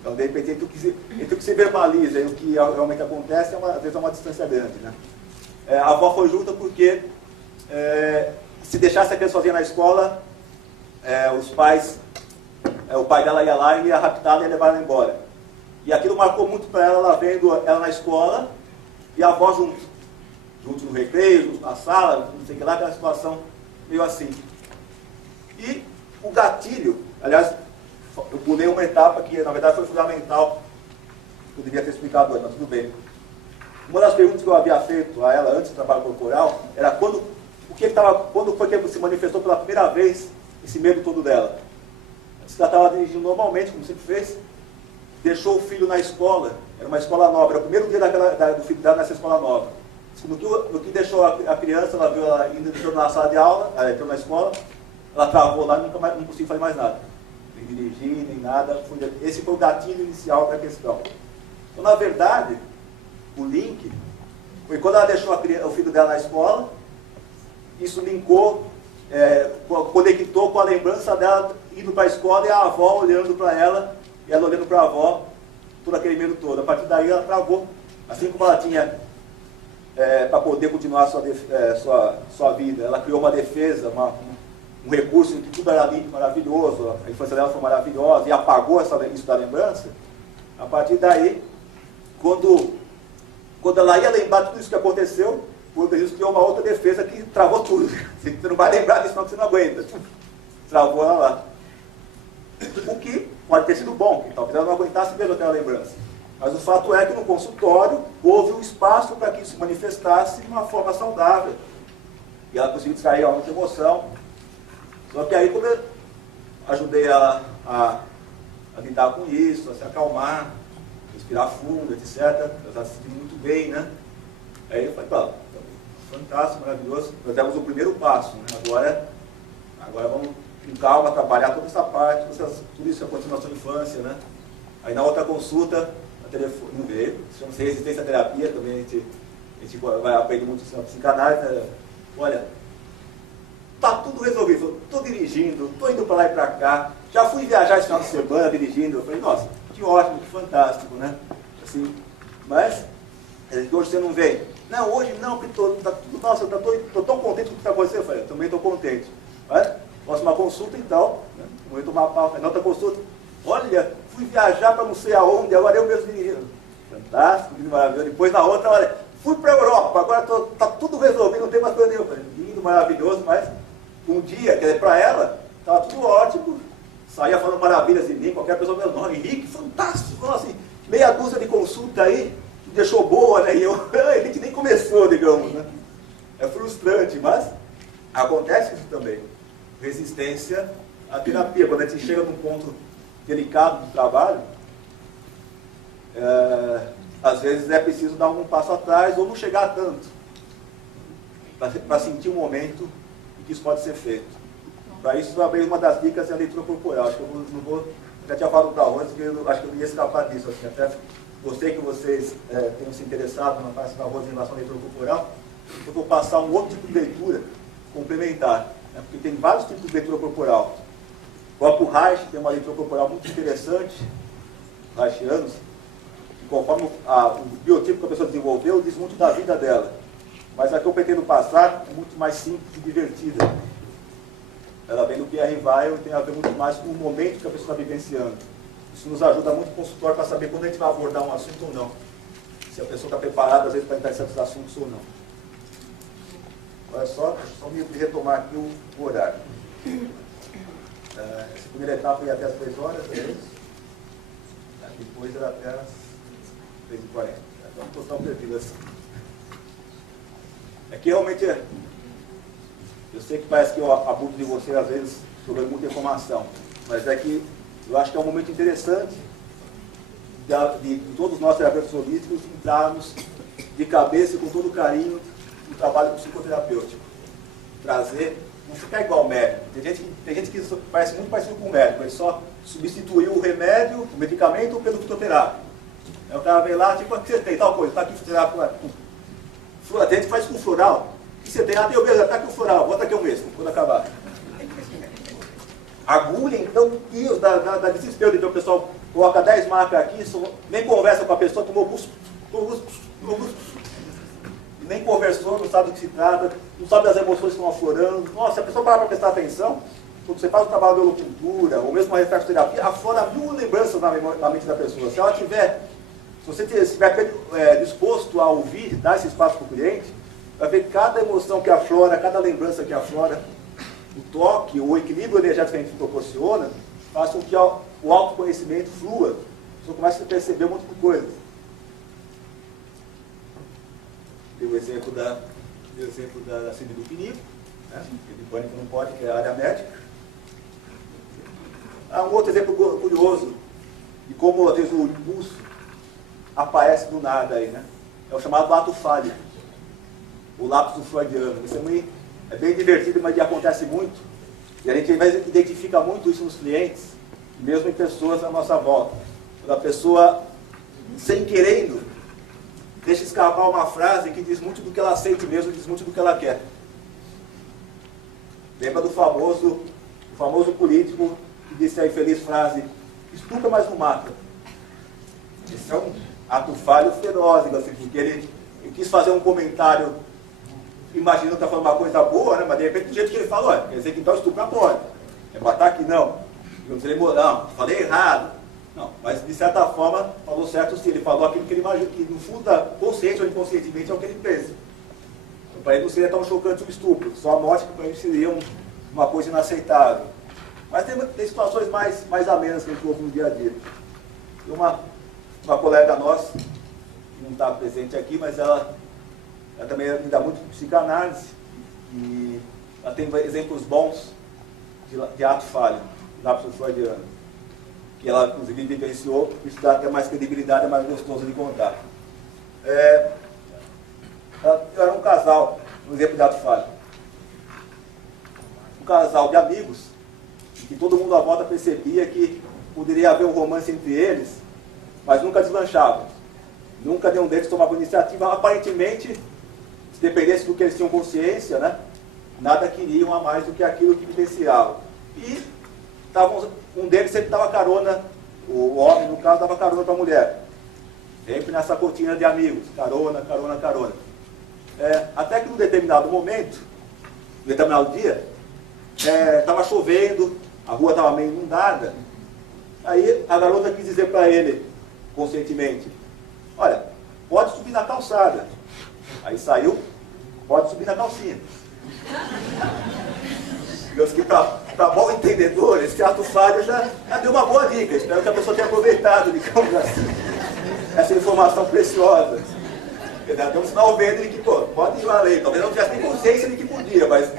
Então, de repente, entre o que se verbaliza e o que realmente acontece, às vezes é uma distância grande, né? A avó foi junto porque, se deixasse a criança sozinha na escola, o pai dela ia lá e ia raptá-la e ia levar ela embora. E aquilo marcou muito para ela vendo ela na escola e a avó junto no recreio, junto na sala, não sei o que lá, aquela situação meio assim. E o gatilho, aliás, eu pulei uma etapa que na verdade foi fundamental, eu devia ter explicado antes, mas tudo bem. Uma das perguntas que eu havia feito a ela antes do trabalho corporal era quando foi que se manifestou pela primeira vez esse medo todo dela. Ela estava dirigindo normalmente, como sempre fez, deixou o filho na escola, era uma escola nova, era o primeiro dia do filho dela nessa escola nova. No que deixou a criança, ela viu ela entrou na sala de aula, ela entrou na escola, ela travou lá e não conseguiu fazer mais nada. Nem dirigir, nem nada. Esse foi o gatilho inicial da questão. Então, na verdade, o link foi quando ela deixou o filho dela na escola, isso linkou, conectou com a lembrança dela indo para a escola e a avó olhando para ela, e ela olhando para a avó, todo aquele medo todo. A partir daí ela travou. Assim como ela tinha, para poder continuar sua vida, ela criou uma defesa, um recurso em que tudo era limpo, maravilhoso, a infância dela foi maravilhosa, e apagou isso da lembrança. A partir daí, quando ela ia lembrar tudo isso que aconteceu, o organismo criou uma outra defesa que travou tudo. Você não vai lembrar disso, não, que você não aguenta. Travou ela lá. O que pode ter sido bom, que talvez ela não aguentasse mesmo aquela lembrança. Mas o fato é que no consultório houve um espaço para que isso se manifestasse de uma forma saudável. E ela conseguiu distrair muita emoção. Só que aí, quando eu ajudei ela a lidar com isso, a se acalmar, respirar fundo, etc., ela estava se sentindo muito bem, né? Aí eu falei: fantástico, maravilhoso, nós demos o primeiro passo, né? Agora vamos com calma trabalhar toda essa parte, tudo isso que aconteceu na sua infância, né? Aí na outra consulta, a telefone não veio, chama-se resistência à terapia, também a gente vai aprender muito isso na psicanálise, né? Olha, tá tudo resolvido, estou dirigindo, estou indo para lá e para cá, já fui viajar esse final de semana dirigindo, eu falei: nossa, que ótimo, que fantástico, né? Assim, mas hoje você não vem. Não, hoje não, porque nossa, estou tão contente com o que está acontecendo. Eu falei: eu também estou contente. Mas, próxima consulta, então, né? Vamos tomar a pauta. Na outra consulta, olha, fui viajar para não sei aonde, agora eu mesmo dirigindo. Fantástico, lindo, maravilhoso. Depois na outra, olha, fui para a Europa, agora está tudo resolvido, não tem mais coisa nenhuma. Lindo, maravilhoso, mas um dia, quer dizer, para ela, estava tudo ótimo, saía falando maravilhas de mim, qualquer pessoa, meu nome, Henrique, fantástico, nossa, assim, meia dúzia de consulta aí, que deixou boa, né? E eu, a gente nem começou, digamos, né? É frustrante, mas acontece isso também. Resistência à terapia. Quando a gente chega num ponto delicado do trabalho, às vezes é preciso dar um passo atrás ou não chegar tanto, para sentir o momento em que isso pode ser feito. Para isso, talvez uma das dicas é a leitura corporal. Acho que eu não vou. Já tinha falado da Rose, que eu acho que eu não ia escapar disso. Assim, até gostei que vocês tenham se interessado na parte da Rose em relação à leitura corporal. Eu vou passar um outro tipo de leitura complementar, né, porque tem vários tipos de leitura corporal. O próprio Reich tem uma leitura corporal muito interessante, Reichianos, que conforme o biotipo que a pessoa desenvolveu, diz muito da vida dela. Mas a que eu pretendo passar é muito mais simples e divertida. Ela vem do Pierre Weil e tem a ver muito mais com o momento que a pessoa está vivenciando. Isso nos ajuda muito no consultório para saber quando a gente vai abordar um assunto ou não. Se a pessoa está preparada, às vezes, para entrar em certos assuntos ou não. Olha só, deixa eu só me retomar aqui o horário. Essa primeira etapa ia até as 3 horas, é isso? Depois era até as 3h40. Então, vou botar um perfil assim. Aqui realmente, eu sei que parece que eu abuso de você, às vezes, sobre muita informação, mas é que eu acho que é um momento interessante de todos nós, terapeutas holísticos, entrarmos de cabeça e com todo carinho no trabalho psicoterapêutico. Trazer, não ficar igual ao médico. Tem gente que parece muito parecido com o médico, ele só substituiu o remédio, o medicamento, pelo fitoterápico. Aí o cara vem lá, tipo, o que você tem? Tal coisa, está aqui fitoterápico. Tem gente que faz com floral. O que você tem? Tem o mesmo, está aqui o floral, bota aqui o mesmo, quando acabar. Agulha, então, Deus, dá desespero de ver o pessoal coloca 10 marcas aqui, nem conversa com a pessoa, tomou buço, nem conversou, não sabe do que se trata, não sabe das emoções que estão aflorando. Nossa, se a pessoa parar para prestar atenção, quando você faz o trabalho de holocultura, ou mesmo uma reflexoterapia, aflora 1000 lembranças na mente da pessoa. Se ela tiver, se você estiver disposto a ouvir, dar esse espaço para o cliente, vai ver cada emoção que aflora, cada lembrança que aflora, o toque, o equilíbrio energético que a gente proporciona, faz com que o autoconhecimento flua. A pessoa começa a perceber um monte de coisas. Tem o exemplo da síndrome do pinico, né? De pânico não pode, que é a área médica. Há um outro exemplo curioso de como, às vezes, o impulso aparece do nada aí, né? É o chamado ato falho, o lapsus freudiano. Isso é bem divertido, mas acontece muito. E a gente identifica muito isso nos clientes, mesmo em pessoas à nossa volta. Quando a pessoa, sem querendo, deixa escapar uma frase que diz muito do que ela sente mesmo, diz muito do que ela quer. Lembra do famoso político que disse a infeliz frase: estupra, mas não mata. Esse é um ato falho feroz, assim, porque ele quis fazer um comentário imaginando que está falando uma coisa boa, né? Mas de repente do jeito que ele falou, quer dizer que então estuprar pode. É matar aqui não. Não, falei errado. Não, mas de certa forma falou certo sim. Ele falou aquilo que ele imagina, que no fundo, consciente ou inconscientemente, é o que ele pensa. Então, para ele não seria tão chocante o estupro. Só a morte que para ele seria uma coisa inaceitável. Mas tem situações mais amenas que a gente ouve no dia a dia. E uma colega nossa, que não está presente aqui, mas ela também lida muito com psicanálise, e ela tem exemplos bons de ato falho, lapsus freudiano, que ela, inclusive, vivenciou. Isso dá até mais credibilidade, é mais gostoso de contar. Era um casal, um exemplo de ato falho. Um casal de amigos, que todo mundo à volta percebia que poderia haver um romance entre eles, mas nunca deslanchava. Nunca nenhum deles tomava iniciativa. Aparentemente, se dependesse do que eles tinham consciência, né, nada queriam a mais do que aquilo que vivenciavam. E um deles sempre dava carona, o homem, no caso, dava carona para a mulher. Sempre nessa cortina de amigos, carona, carona, carona. Até que num determinado momento, num determinado dia, estava chovendo, a rua estava meio inundada, Aí a garota quis dizer para ele, conscientemente, olha, pode subir na calçada. Aí saiu, pode subir na calcinha. Digamos que para bom entendedor, esse ato falho já deu uma boa dica. Espero que a pessoa tenha aproveitado, digamos assim, essa informação preciosa. Deu um sinal verde de que, pô, pode ir lá ler. Talvez não tivesse nem consciência de que podia, mas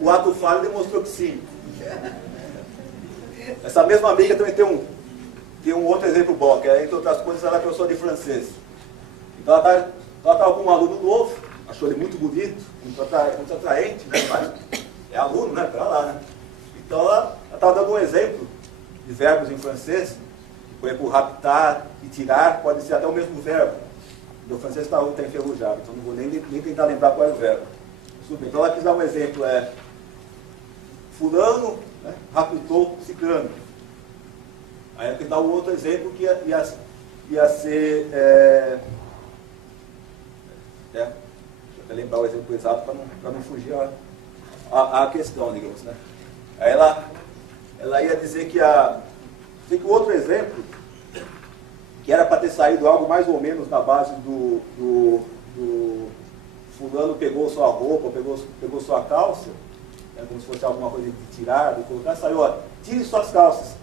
o ato falho demonstrou que sim. Essa mesma amiga também tem um outro exemplo bom, que é, entre outras coisas, ela é professora de francês. Então ela estava com um aluno novo, achou ele muito bonito, muito atraente, né? Mas é aluno, né? Para lá, né? Então ela estava dando um exemplo de verbos em francês, que por exemplo, raptar e tirar pode ser até o mesmo verbo. O francês está enferrujado, então não vou nem tentar lembrar qual é o verbo. Então ela quis dar um exemplo, fulano, né, raptou ciclano. Aí ela quis dar um outro exemplo que ia ser... deixa eu até lembrar o exemplo exato para não fugir a questão, digamos, né? Aí ela ia dizer que o outro exemplo, que era para ter saído algo mais ou menos na base do fulano pegou sua roupa, pegou sua calça, né, como se fosse alguma coisa de tirar, de colocar, saiu, ó, tire suas calças,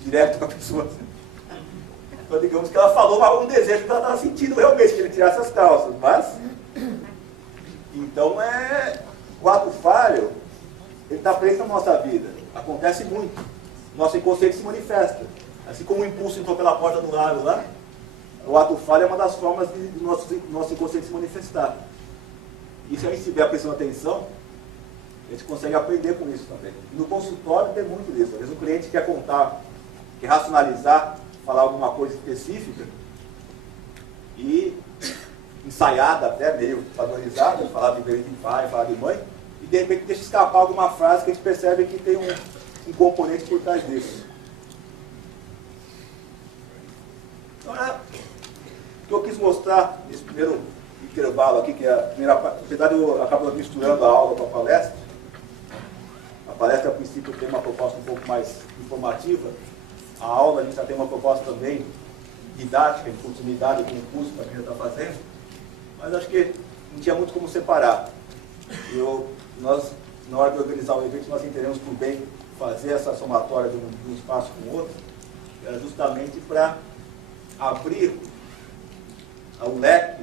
direto com a pessoa. Então, digamos que ela falou um desejo que ela estava sentindo realmente, que ele tirasse as calças, mas... Então, o ato falho, ele está presente na nossa vida, acontece muito, nosso inconsciente se manifesta. Assim como o impulso entrou pela porta do lado lá, o ato falho é uma das formas de nosso inconsciente se manifestar. E se a gente estiver prestando atenção, a gente consegue aprender com isso também. E no consultório tem muito disso. Às vezes o cliente quer contar, quer racionalizar, falar alguma coisa específica, e ensaiada até, meio padronizada, falar de pai, falar de mãe, e de repente deixa escapar alguma frase que a gente percebe que tem um componente por trás disso. Então, o que eu quis mostrar nesse primeiro intervalo aqui, que é a primeira parte, apesar de eu acabar misturando a aula com a palestra a princípio tem uma proposta um pouco mais informativa, a aula a gente já tem uma proposta também didática, em continuidade com o curso que a gente está fazendo, mas acho que não tinha muito como separar. Nós, na hora de organizar o evento, nós entendemos por bem fazer essa somatória de um espaço com o outro, justamente para abrir o leque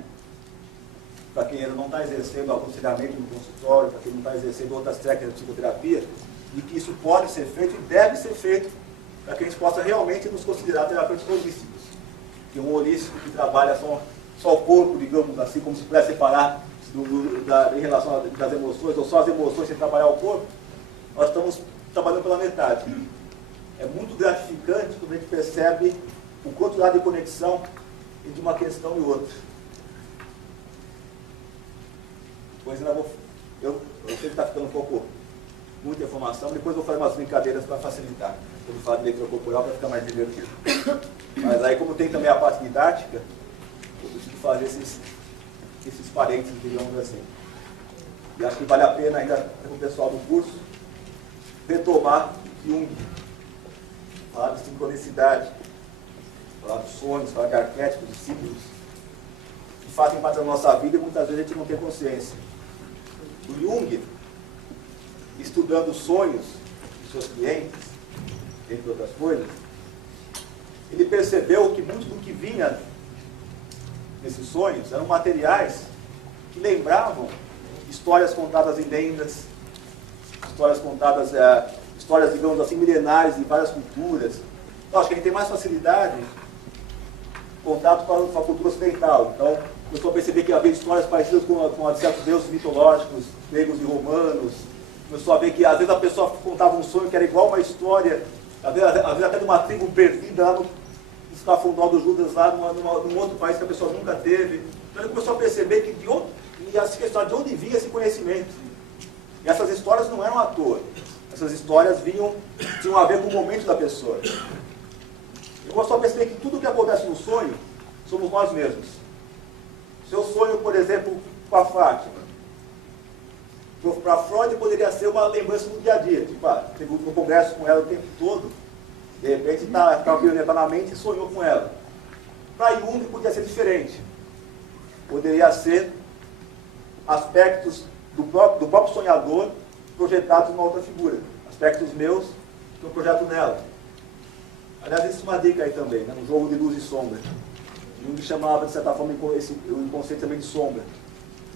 para quem ainda não está exercendo aconselhamento no consultório, para quem não está exercendo outras técnicas de psicoterapia, e que isso pode ser feito e deve ser feito para que a gente possa realmente nos considerar terapeutas holísticos. Que um holístico que trabalha só o corpo, digamos assim, como se pudesse separar em relação das emoções, ou só as emoções sem trabalhar o corpo, nós estamos trabalhando pela metade. É muito gratificante quando a gente percebe o quanto há de conexão entre uma questão e outra. Depois ainda eu sei que está ficando muita informação, depois eu vou fazer umas brincadeiras para facilitar. Quando falar de leitura corporal para ficar mais divertido. Mas aí, como tem também a parte didática, eu preciso fazer esses parênteses, digamos assim. E acho que vale a pena ainda para o pessoal do curso retomar Jung, falar de sincronicidade, falar dos sonhos, falar de arquétipos, de símbolos, que fazem parte da nossa vida e muitas vezes a gente não tem consciência. O Jung, estudando os sonhos de seus clientes, entre outras coisas, ele percebeu que muito do que vinha nesses sonhos eram materiais que lembravam histórias contadas em lendas, histórias, digamos assim, milenares de várias culturas. Então, acho que a gente tem mais facilidade de contato com a cultura ocidental. Então, começou a perceber que havia histórias parecidas com a de certos deuses mitológicos, gregos e romanos. Começou a ver que, às vezes, a pessoa contava um sonho que era igual uma história, às vezes até de uma tribo perdida lá no escafundal dos Judas, lá num outro país que a pessoa nunca teve. Então, ele começou a perceber que ia se questionar de onde vinha esse conhecimento. E essas histórias não eram à toa. Essas histórias tinham a ver com o momento da pessoa. Eu começou a perceber que tudo o que acontece no sonho somos nós mesmos. Seu sonho, por exemplo, com a Fátima, para Freud poderia ser uma lembrança do dia a dia. Tipo, teve no congresso com ela o tempo todo, De repente está na mente e sonhou com ela. Para Jung podia ser diferente. Poderia ser aspectos do próprio sonhador projetados numa outra figura. Aspectos meus que eu projeto nela. Aliás, existe uma dica aí também, né? No jogo de luz e sombra. Jung chamava, de certa forma, o inconsciente também de sombra.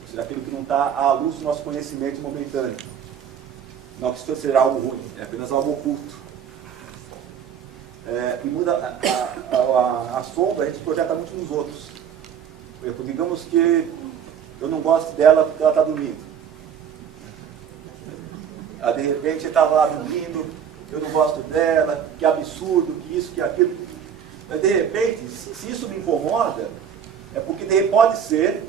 Ou seja, aquilo que não está à luz do nosso conhecimento momentâneo. Não precisa ser algo ruim, é apenas algo oculto. E muda a sombra, a gente projeta muito nos outros. Por exemplo, digamos que eu não gosto dela porque ela está dormindo. De repente estava lá dormindo, eu não gosto dela, que absurdo, que isso, que aquilo. Mas de repente, se isso me incomoda, é porque pode ser,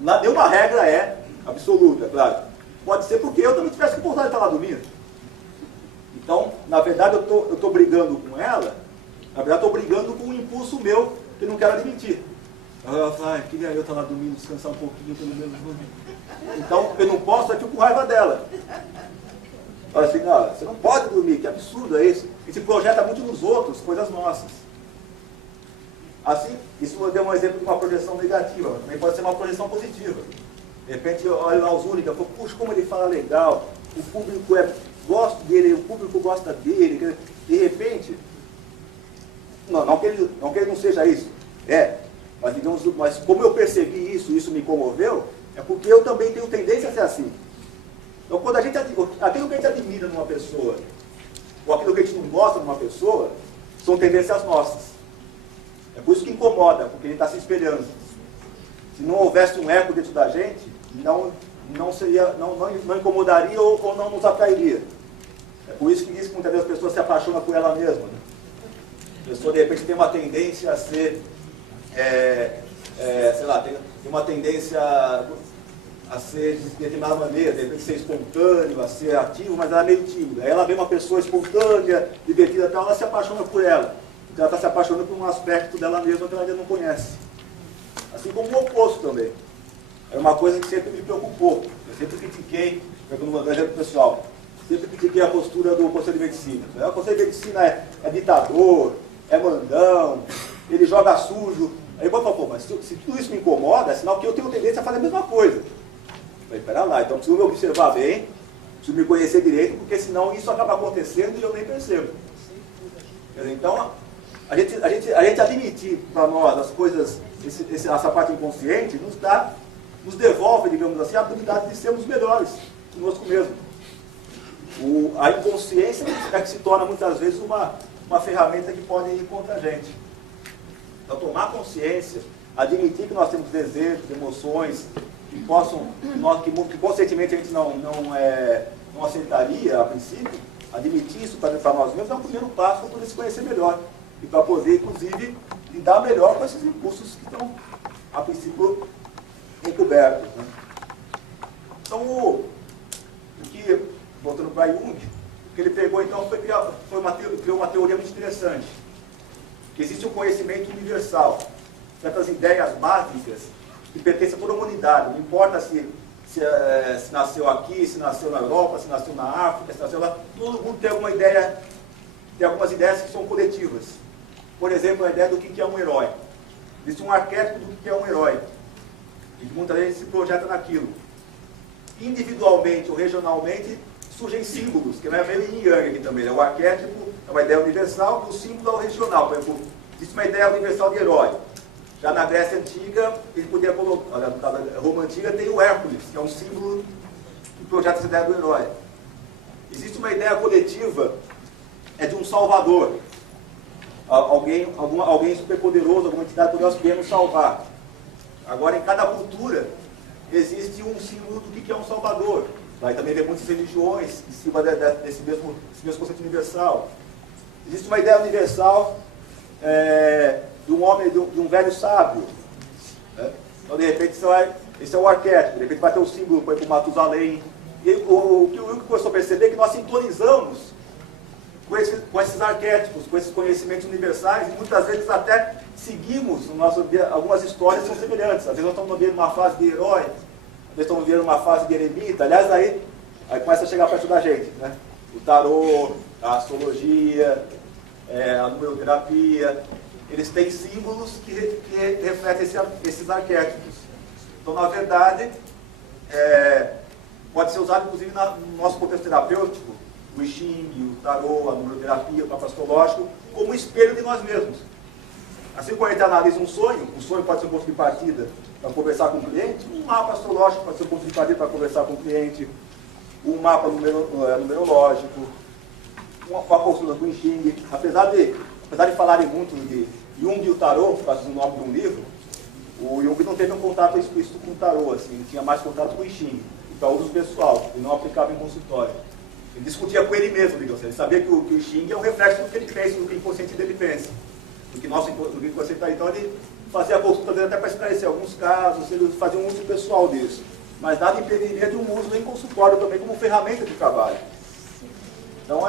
nenhuma regra é absoluta, claro. Pode ser porque eu também tivesse que vontade de estar lá dormindo. Então, na verdade, eu estou brigando com ela, na verdade, estou brigando com um impulso meu que eu não quero admitir. Ela fala, queria eu estar lá dormindo, descansar um pouquinho, pelo menos. Então, eu não posso aqui com raiva dela. Fala assim, não, você não pode dormir, que absurdo é isso. A gente projeta muito nos outros, coisas nossas. Assim, isso eu dei um exemplo de uma projeção negativa, mas também pode ser uma projeção positiva. De repente, eu olho lá os únicos, eu falo, puxa, como ele fala legal, o público gosto dele, o público gosta dele. De repente, não que ele não seja isso, mas digamos, mas como eu percebi isso me comoveu, é porque eu também tenho tendência a ser assim. Então, quando aquilo que a gente admira numa pessoa, ou aquilo que a gente não gosta numa pessoa, são tendências nossas. É por isso que incomoda, porque ele está se espelhando. Se não houvesse um eco dentro da gente, não incomodaria ou não nos atrairia. É por isso que diz que muitas vezes as pessoas se apaixonam por ela mesma. Né? A pessoa, de repente, tem uma tendência a ser, sei lá, tem uma tendência a ser de determinada maneira, de repente ser espontâneo, a ser ativo, mas ela é meio tímida. Aí ela vê uma pessoa espontânea, divertida e tal, ela se apaixona por ela. Então ela está se apaixonando por um aspecto dela mesma que ela ainda não conhece. Assim como o oposto também. É uma coisa que sempre me preocupou. Eu sempre critiquei, pegando um exemplo pessoal, sempre critiquei a postura do Conselho de Medicina. O Conselho de Medicina é ditador, é mandão, ele joga sujo. Aí eu falo, pô, mas se tudo isso me incomoda, é sinal que eu tenho tendência a fazer a mesma coisa. Eu falei, pera lá, então preciso me observar bem, preciso me conhecer direito, porque senão isso acaba acontecendo e eu nem percebo. Então, a gente admitir para nós as coisas, essa parte inconsciente, nos devolve, digamos assim, a habilidade de sermos melhores conosco mesmo. A inconsciência é que se torna muitas vezes uma ferramenta que pode ir contra a gente. Então, tomar consciência, admitir que nós temos desejos, emoções, que conscientemente a gente não aceitaria a princípio, admitir isso para nós mesmos é um primeiro passo para poder se conhecer melhor e para poder, inclusive, lidar melhor com esses impulsos que estão, a princípio, encobertos. Né? Então, voltando para Jung, o que ele pegou então criou uma teoria muito interessante, que existe um conhecimento universal, certas ideias básicas que pertencem a toda a humanidade, não importa se nasceu aqui, se nasceu na Europa, se nasceu na África, se nasceu lá, todo mundo tem alguma ideia, tem algumas ideias que são coletivas. Por exemplo, a ideia do que é um herói. Existe um arquétipo do que é um herói, e que muitas vezes se projeta naquilo. Individualmente ou regionalmente, surgem símbolos, que não é meio yin yang aqui também. O arquétipo é uma ideia universal, e o símbolo é o regional. Por exemplo, existe uma ideia universal de herói. Já na Grécia Antiga, ele podia colocar, no caso da Roma Antiga, tem o Hércules, que é um símbolo que projeta essa ideia do herói. Existe uma ideia coletiva, de um salvador. Alguém superpoderoso, alguma entidade poderosa que venha nos salvar. Agora, em cada cultura, existe um símbolo do que é um salvador. Vai também ver muitas religiões em cima desse mesmo conceito universal. Existe uma ideia universal de um homem, de um velho sábio. Né? Então, de repente, esse é o arquétipo. De repente, vai ter um símbolo para o Matusalém. E o que o Wilke começou a perceber é que nós sintonizamos com esses arquétipos, com esses conhecimentos universais, e muitas vezes até seguimos no nosso dia, algumas histórias que são semelhantes. Às vezes nós estamos vivendo uma fase de herói, às vezes estamos vivendo uma fase de eremita. Aliás, aí começa a chegar perto da gente, né? O tarô, a astrologia, a numeroterapia, eles têm símbolos que refletem esses arquétipos. Então, na verdade, pode ser usado, inclusive, no nosso contexto terapêutico, o I Ching, o tarô, a numeroterapia, o mapa astrológico, como espelho de nós mesmos. Assim como a gente analisa um sonho pode ser um ponto de partida para conversar com o cliente, um mapa astrológico pode ser um ponto de partida para conversar com o cliente, um mapa numerológico, uma postura do I Ching. Apesar de falarem muito de Jung e o tarô, por causa do nome de um livro, o Jung não teve um contato explícito com o tarô, assim, ele tinha mais contato com o I Ching, para uso pessoal, ele não aplicava em consultório. Ele discutia com ele mesmo, digamos, ele sabia que o I Ching é um reflexo do que ele pensa, do que o inconsciente dele pensa. Do que o inconsciente está. Então ele fazia a consulta dele até para esclarecer alguns casos, ele fazia um uso pessoal disso. Mas nada impediria de um uso em consultório também como ferramenta de trabalho. Então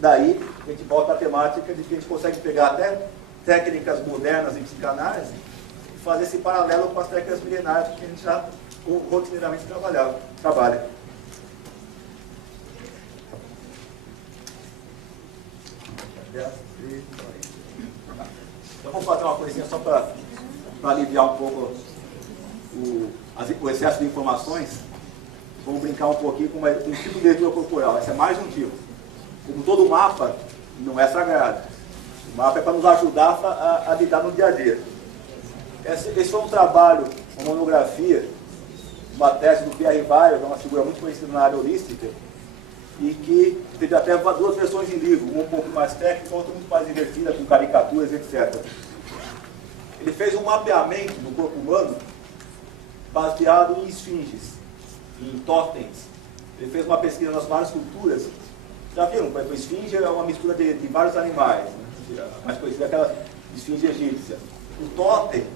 daí a gente volta à temática de que a gente consegue pegar até técnicas modernas em psicanálise e fazer esse paralelo com as técnicas milenares que a gente já rotineiramente trabalha. Então vamos fazer uma coisinha só para aliviar um pouco o excesso de informações. Vamos brincar um pouquinho com um tipo de leitura corporal. Esse é mais um tipo. Como todo mapa, não é sagrado. O mapa é para nos ajudar a lidar no dia a dia. Esse foi um trabalho, uma monografia, uma tese do Pierre Weill, que é uma figura muito conhecida na área holística, e que teve até duas versões em livro, uma um pouco mais técnica, outra muito mais divertida, com caricaturas, etc. Ele fez um mapeamento do corpo humano baseado em esfinges, em totens. Ele fez uma pesquisa nas várias culturas. Já viram? A esfinge é uma mistura de vários animais, né? A mais conhecida é aquela esfinge egípcia. O totem,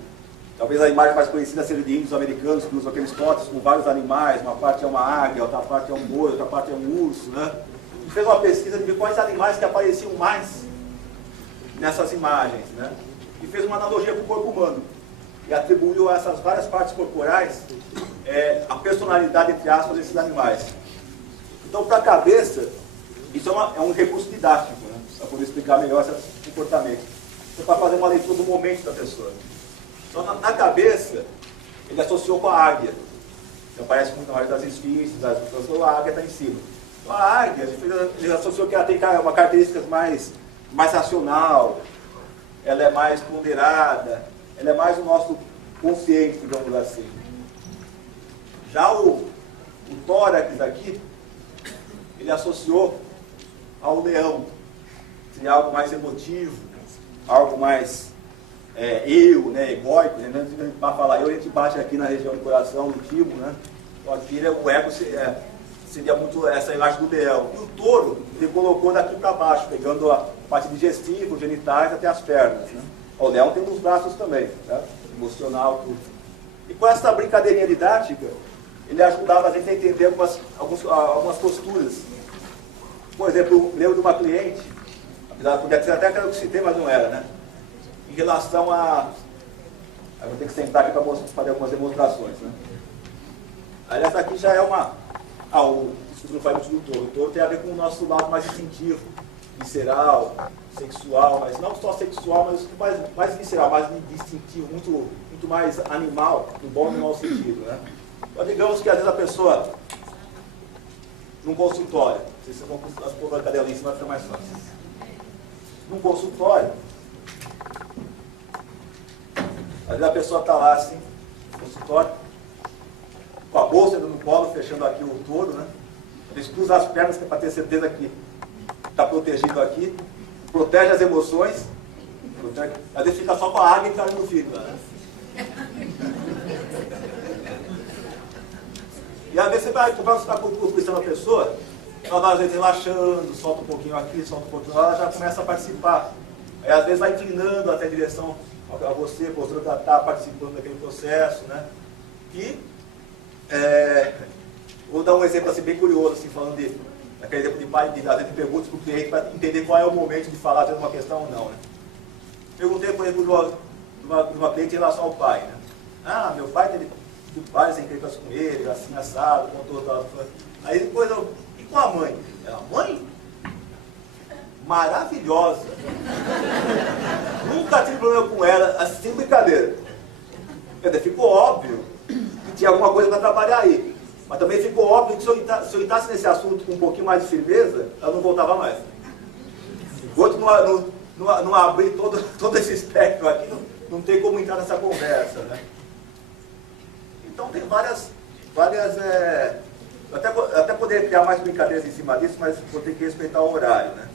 talvez a imagem mais conhecida seja de índios americanos que usam aqueles totens com vários animais, uma parte é uma águia, outra parte é um boi, outra parte é um urso, né? Ele fez uma pesquisa de ver quais animais que apareciam mais nessas imagens, né? E fez uma analogia com o corpo humano. E atribuiu a essas várias partes corporais a personalidade, entre aspas, desses animais. Então, para a cabeça, isso é um recurso didático, né? Para poder explicar melhor esse comportamento. Então, para fazer uma leitura do momento da pessoa. Então, na cabeça, ele associou com a águia. Que aparece muito na hora das esfinges, a águia está em cima. Então, a águia, ele associou que ela tem uma característica mais racional, ela é mais ponderada, ela é mais o nosso consciente, digamos assim. Já o tórax aqui, ele associou ao leão. Seria algo mais emotivo, algo mais né, egóico, né? Para falar eu, a gente bate aqui na região do coração, do timo, né? Então aqui o ego seria muito essa imagem do leão. E o touro, ele colocou daqui para baixo, pegando a parte digestiva, os genitais até as pernas, né? O leão tem nos braços também, tá? Emocional, tudo. E com essa brincadeirinha didática, ele ajudava a gente a entender algumas posturas. Por exemplo, eu lembro de uma cliente, apesar de poder ser até aquela que eu citei, mas não era, né? Em relação eu vou ter que sentar aqui para fazer algumas demonstrações, né? Aí essa aqui já é isso não faz muito do touro. O touro tem a ver com o nosso lado mais instintivo, visceral, sexual, mas não só sexual, mas mais visceral, mais instintivo, muito mais animal, no bom e no mau sentido, né? Então, digamos que às vezes a pessoa, num consultório, se vocês vão pôr a cadeira ali em cima, vai ficar mais fácil. Num consultório, às vezes a pessoa está lá assim, no consultório, com a bolsa no colo, fechando aqui o touro, né? Eles cruzam as pernas para ter certeza que está protegido aqui, protege as emoções, às vezes fica só com a água e caindo no fígado, né? E às vezes você vai estar conversando a pessoa, ela vai às vezes relaxando, solta um pouquinho aqui, solta um pouquinho lá, ela já começa a participar. Aí às vezes vai inclinando até a direção a você, mostrando que ela está participando daquele processo, né? E vou dar um exemplo assim, bem curioso, assim, falando daquele exemplo de pai, às vezes perguntas para o cliente para entender qual é o momento de falar de uma questão ou não, né? Perguntei, por exemplo, de uma cliente em relação ao pai, né? Ah, meu pai teve várias encrencas com ele, assim, assado, contou tal. Aí depois e com a mãe? Ela, mãe? maravilhosa. Nunca tive problema com ela, assim, sem brincadeira. Quer dizer, ficou óbvio que tinha alguma coisa para trabalhar aí. Mas também ficou óbvio que se eu entrasse nesse assunto com um pouquinho mais de firmeza, ela não voltava mais. Enquanto não abrir todo esse espectro aqui, não tem como entrar nessa conversa, né? Então tem várias eu até poderia criar mais brincadeiras em cima disso, mas vou ter que respeitar o horário, né?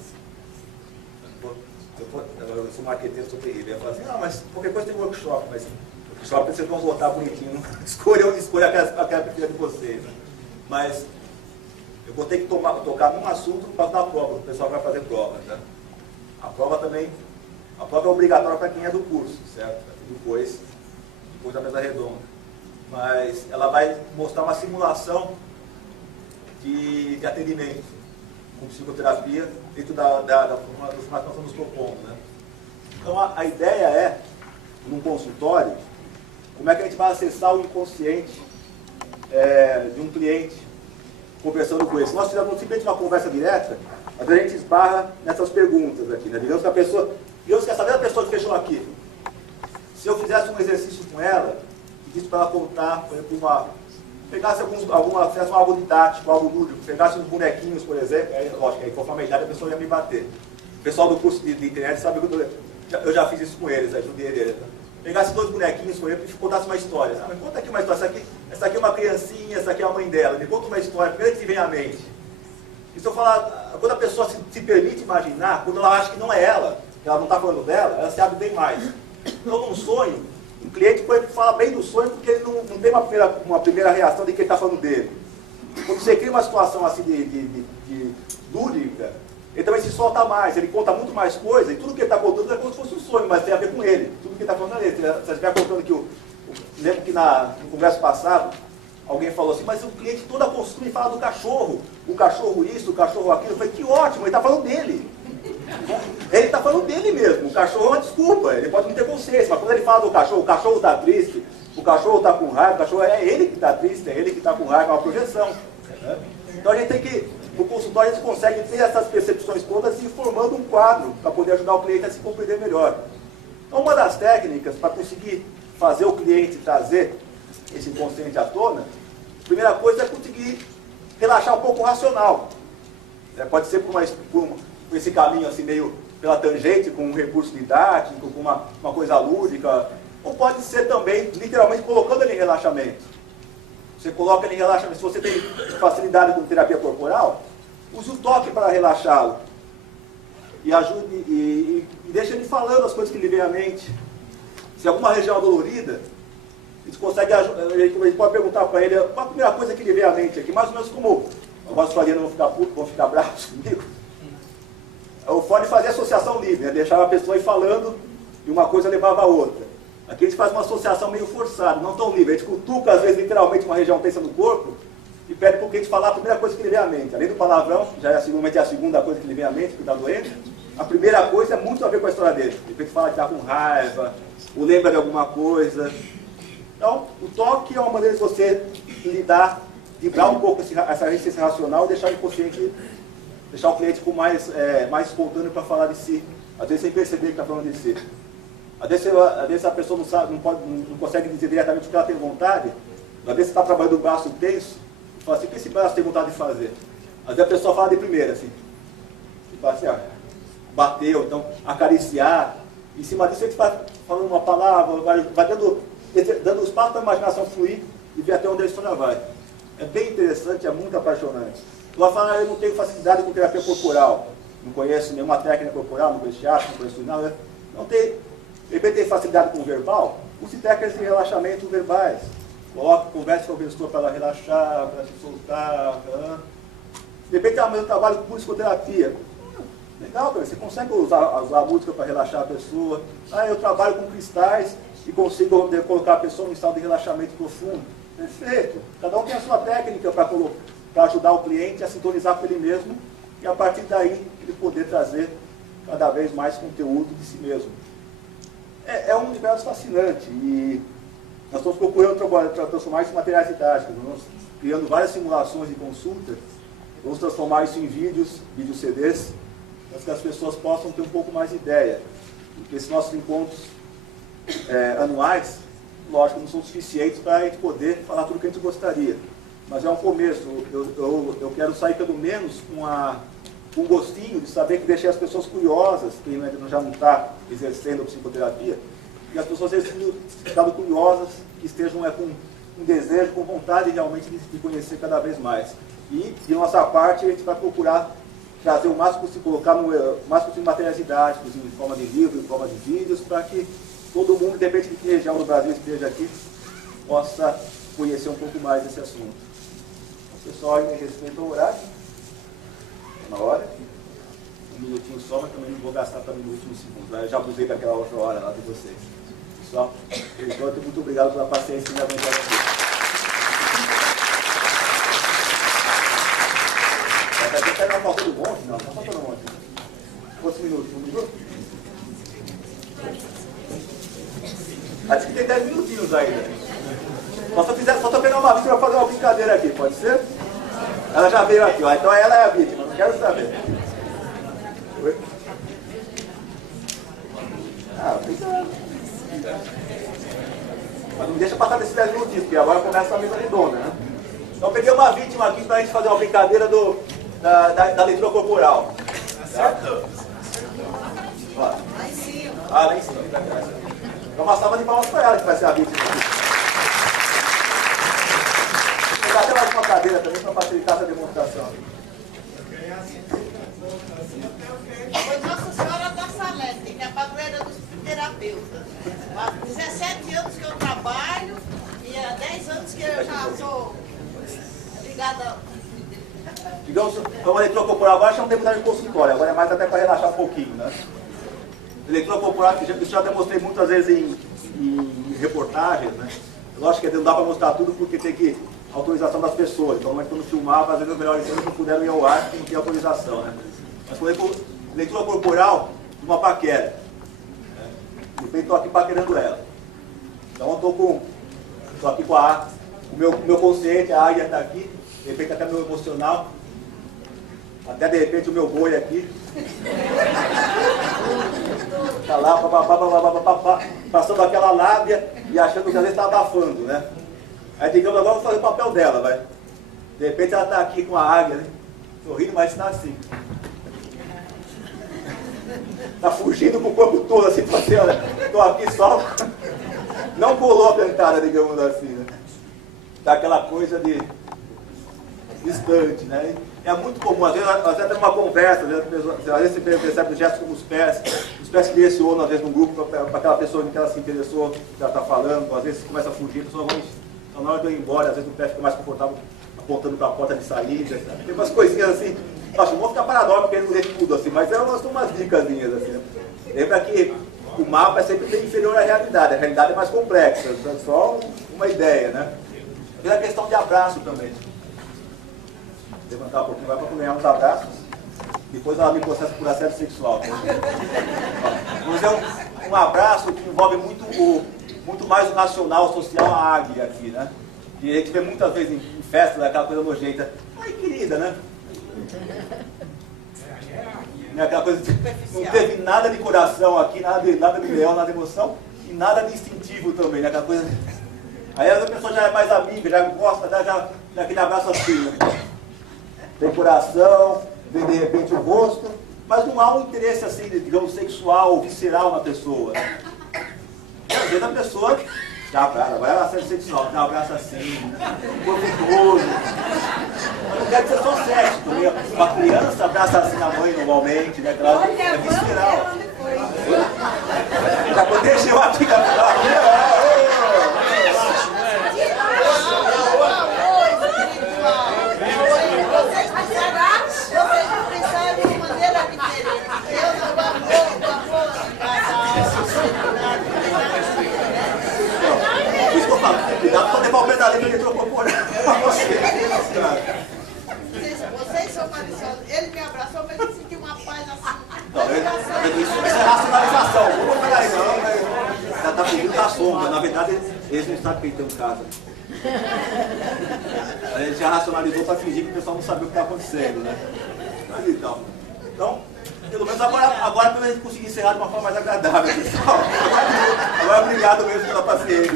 Eu sou marqueteiro, sou terrível. Eu falo assim, mas qualquer coisa tem workshop, mas workshop vocês vão votar bonitinho, escolha aquela preferida de vocês, né? Mas eu vou ter que tocar num assunto por causa da prova, o pessoal vai fazer prova, né? A prova é obrigatória para quem é do curso, certo? Depois da mesa redonda. Mas ela vai mostrar uma simulação de atendimento com psicoterapia dentro da formação que nós estamos propondo, né? Então a ideia é, num consultório, como é que a gente vai acessar o inconsciente de um cliente conversando com ele. Se nós fizermos simplesmente uma conversa direta, às vezes a gente esbarra nessas perguntas aqui, né? Digamos que essa mesma pessoa que fechou aqui, se eu fizesse um exercício com ela, e disse para ela contar, por exemplo, pegasse fizesse algo didático, algo lúdico, pegasse uns bonequinhos, por exemplo, aí, lógico, aí conforme a idade a pessoa ia me bater. O pessoal do curso de internet sabe que eu já fiz isso com eles, ajudei eles. Né? Pegasse 2 bonequinhos, por exemplo, e contasse uma história. Mas conta aqui uma história, essa aqui é uma criancinha, essa aqui é a mãe dela, me conta uma história, primeiro que vem à mente. E se eu falar, quando a pessoa se permite imaginar, quando ela acha que não é ela, que ela não está falando dela, ela se abre bem mais. Então, num sonho, o cliente fala bem do sonho porque ele não tem uma primeira reação de que ele está falando dele. Quando você cria uma situação assim de lúdica, ele também se solta mais, ele conta muito mais coisa, e tudo que ele está contando é como se fosse um sonho, mas tem a ver com ele. Tudo que ele está falando é ele. Você estiver contando que lembro que no congresso passado, alguém falou assim, mas o cliente toda a consulta me fala do cachorro. O cachorro isso, o cachorro aquilo. Eu falei, que ótimo, ele está falando dele. Ele está falando dele mesmo. O cachorro é uma desculpa, ele pode não ter consciência, mas quando ele fala do cachorro, o cachorro está triste, o cachorro está com raiva, o cachorro é ele que está triste, é ele que está com raiva, é uma projeção. Então a gente tem que, no consultório, a gente consegue ter essas percepções todas e ir formando um quadro para poder ajudar o cliente a se compreender melhor. Então uma das técnicas para conseguir fazer o cliente trazer esse inconsciente à tona, a primeira coisa é conseguir relaxar um pouco o racional. Pode ser por esse caminho assim meio pela tangente, com um recurso didático, com uma coisa lúdica, ou pode ser também literalmente colocando ele em relaxamento. Você coloca ele em relaxamento. Se você tem facilidade com terapia corporal, use o toque para relaxá-lo e ajude e deixa ele falando as coisas que lhe vêm à mente. Se alguma região é dolorida, ele pode perguntar para ele qual a primeira coisa que lhe vem à mente aqui, mais ou menos como algumas farinhas não vão ficar bravos comigo. O Ford fazia associação livre, né? Deixava a pessoa ir falando e uma coisa levava a outra. Aqui a gente faz uma associação meio forçada, não tão livre. A gente cutuca, às vezes, literalmente uma região tensa do corpo e pede para o cliente falar a primeira coisa que lhe vem à mente. Além do palavrão, já é a segunda coisa que lhe vem à mente, que está doendo, a primeira coisa é muito a ver com a história dele. De repente fala que está com raiva, ou lembra de alguma coisa. Então, o toque é uma maneira de você lidar, livrar um pouco essa resistência racional e deixar o inconsciente, deixar o cliente com mais espontâneo para falar de si. Às vezes sem perceber que está falando de si. Às vezes a pessoa não consegue dizer diretamente o que ela tem vontade. Às vezes você está trabalhando o braço tenso e fala assim, o que esse braço tem vontade de fazer? Às vezes a pessoa fala de primeira, assim. E fala assim, bater, ou então acariciar. Em cima disso a gente vai falando uma palavra, vai dando espaço para a imaginação fluir e ver até onde a história vai. É bem interessante, é muito apaixonante. Tu vai falar, eu não tenho facilidade com terapia corporal, não conheço nenhuma técnica corporal, não conheço teatro, não conheço nada. Não tem, de repente tem facilidade com o verbal, use técnicas de relaxamento verbais. Converse com o gestor para ela relaxar, para se soltar. De repente eu trabalho com musicoterapia. Legal, cara, você consegue usar a música para relaxar a pessoa. Eu trabalho com cristais e consigo colocar a pessoa em estado de relaxamento profundo. Perfeito. Cada um tem a sua técnica para ajudar o cliente a sintonizar com ele mesmo e a partir daí ele poder trazer cada vez mais conteúdo de si mesmo. É um universo fascinante e nós estamos procurando transformar isso em materiais didáticos. Nós estamos criando várias simulações de consulta, vamos transformar isso em vídeos CDs, mas que as pessoas possam ter um pouco mais de ideia. Porque esses nossos encontros anuais, lógico, não são suficientes para a gente poder falar tudo o que a gente gostaria. Mas é um começo. Eu quero sair pelo menos com um gostinho de saber que deixei as pessoas curiosas, quem já não está exercendo a psicoterapia, e as pessoas estejam curiosas, que estejam com um desejo, com vontade realmente de conhecer cada vez mais. E, de nossa parte, a gente vai procurar trazer o máximo possível, colocar no máximo possível materiais didáticos, em forma de livro, em forma de vídeos, para que todo mundo, independente de que região do Brasil esteja aqui, possa conhecer um pouco mais desse assunto. O pessoal aí respeita o horário, na hora, um minutinho só, mas também não vou gastar também no último segundo. Eu já abusei daquela outra hora lá de vocês. Pessoal, muito obrigado pela paciência e me aguentar aqui. Você quer dar falta do monte? Não, não falta do monte. Quantos minutos? Um minuto? Acho que tem 10 minutinhos ainda. Só estou pegando uma vítima para fazer uma brincadeira aqui, pode ser? Ela já veio aqui, ó. Então ela é a vítima, não quero saber. Oi? Obrigado. Mas não deixa passar desses 10 minutinhos, porque agora começa a mesa redonda, né? Então eu peguei uma vítima aqui para a gente fazer uma brincadeira da leitura corporal. Certo? Lá em cima. Lá em cima. Então uma salva de palmas para ela que vai ser a vítima aqui. Vou pegar até mais uma cadeira também para facilitar essa demonstração. Foi Nossa Senhora da Salete, que é a padroeira dos terapeutas. Há 17 anos que eu trabalho e há 10 anos que eu já sou ligada. Digamos, uma leitura corporal agora já não tem muita de consultório, agora é mais até para relaxar um pouquinho, né? Leitura corporal, isso já demonstrei muitas vezes em reportagens, né? Lógico que não dá para mostrar tudo porque tem que autorização das pessoas. Então, quando filmava, às vezes os melhores exemplos não puderam ir ao ar porque não tinha autorização, né? Mas por exemplo, leitura corporal de uma paquera. Né? De repente estou aqui paquerando ela. Então eu estou aqui com o meu consciente, a área está aqui, de repente até meu emocional, até de repente o meu boi aqui. Está lá, passando aquela lábia e achando que às vezes está abafando, né? Aí digamos, agora vou fazer o papel dela, vai. De repente ela está aqui com a águia, né? Sorrindo, mas está assim. Está fugindo com o corpo todo, assim, olha, estou aqui só. Não colou a dentada, digamos assim, né? Dá aquela coisa de distante, né? É muito comum, às vezes até numa conversa, às vezes você percebe gestos como os pés que direcionam, às vezes, num grupo para aquela pessoa em que ela se interessou, que ela está falando, às vezes começa a fugir, a pessoa vai, então, na hora de eu ir embora, às vezes o pé fica mais confortável apontando para a porta de saída, sabe? Tem umas coisinhas assim, acho, não vou ficar paranoico porque ele não lê tudo assim, mas são umas dicasinhas assim, né? Lembra que o mapa é sempre bem inferior à realidade, a realidade é mais complexa, é só uma ideia, né? E a questão de abraço também. Levantar um pouquinho, vai para ganhar uns abraços, depois ela me processa por assédio sexual. Vamos dizer, um abraço que envolve muito mais o nacional, social, a águia aqui, né? E a gente vê muitas vezes em festas, aquela coisa nojenta. Ai, querida, né? Aquela coisa de, não teve nada de coração aqui, nada de leão, nada de emoção, e nada de instintivo também, né? Aquela coisa. Aí a pessoa já é mais amiga, já gosta, já aquele abraço assim, né? Tem coração, vê de repente o rosto, mas não há um interesse assim, digamos, sexual, visceral na pessoa. E às vezes a pessoa dá abraço, vai ela sendo sexual, dá um abraço assim, corpo todo. Mas não quer dizer só sexo também. Uma criança abraça assim a mãe normalmente, né? Claro, é visceral. Já aconteceu aqui com a cuidado para levar o pedalinho que ele trocou por Vocês são maliciosos. Ele me abraçou, mas eu senti uma paz assim. Isso é racionalização. Vamos pegar aí, não. Já está pedindo da sombra. Na verdade, eles não sabem que tem um caso. A gente já racionalizou para fingir que o pessoal não sabia o que está acontecendo, né? Mas então, Pelo menos agora pelo menos a gente conseguir encerrar de uma forma mais agradável, pessoal. Agora obrigado mesmo pela paciência.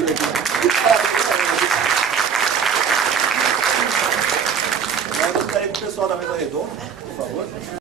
Agora eu gostaria que o pessoal da mesa redonda, por favor.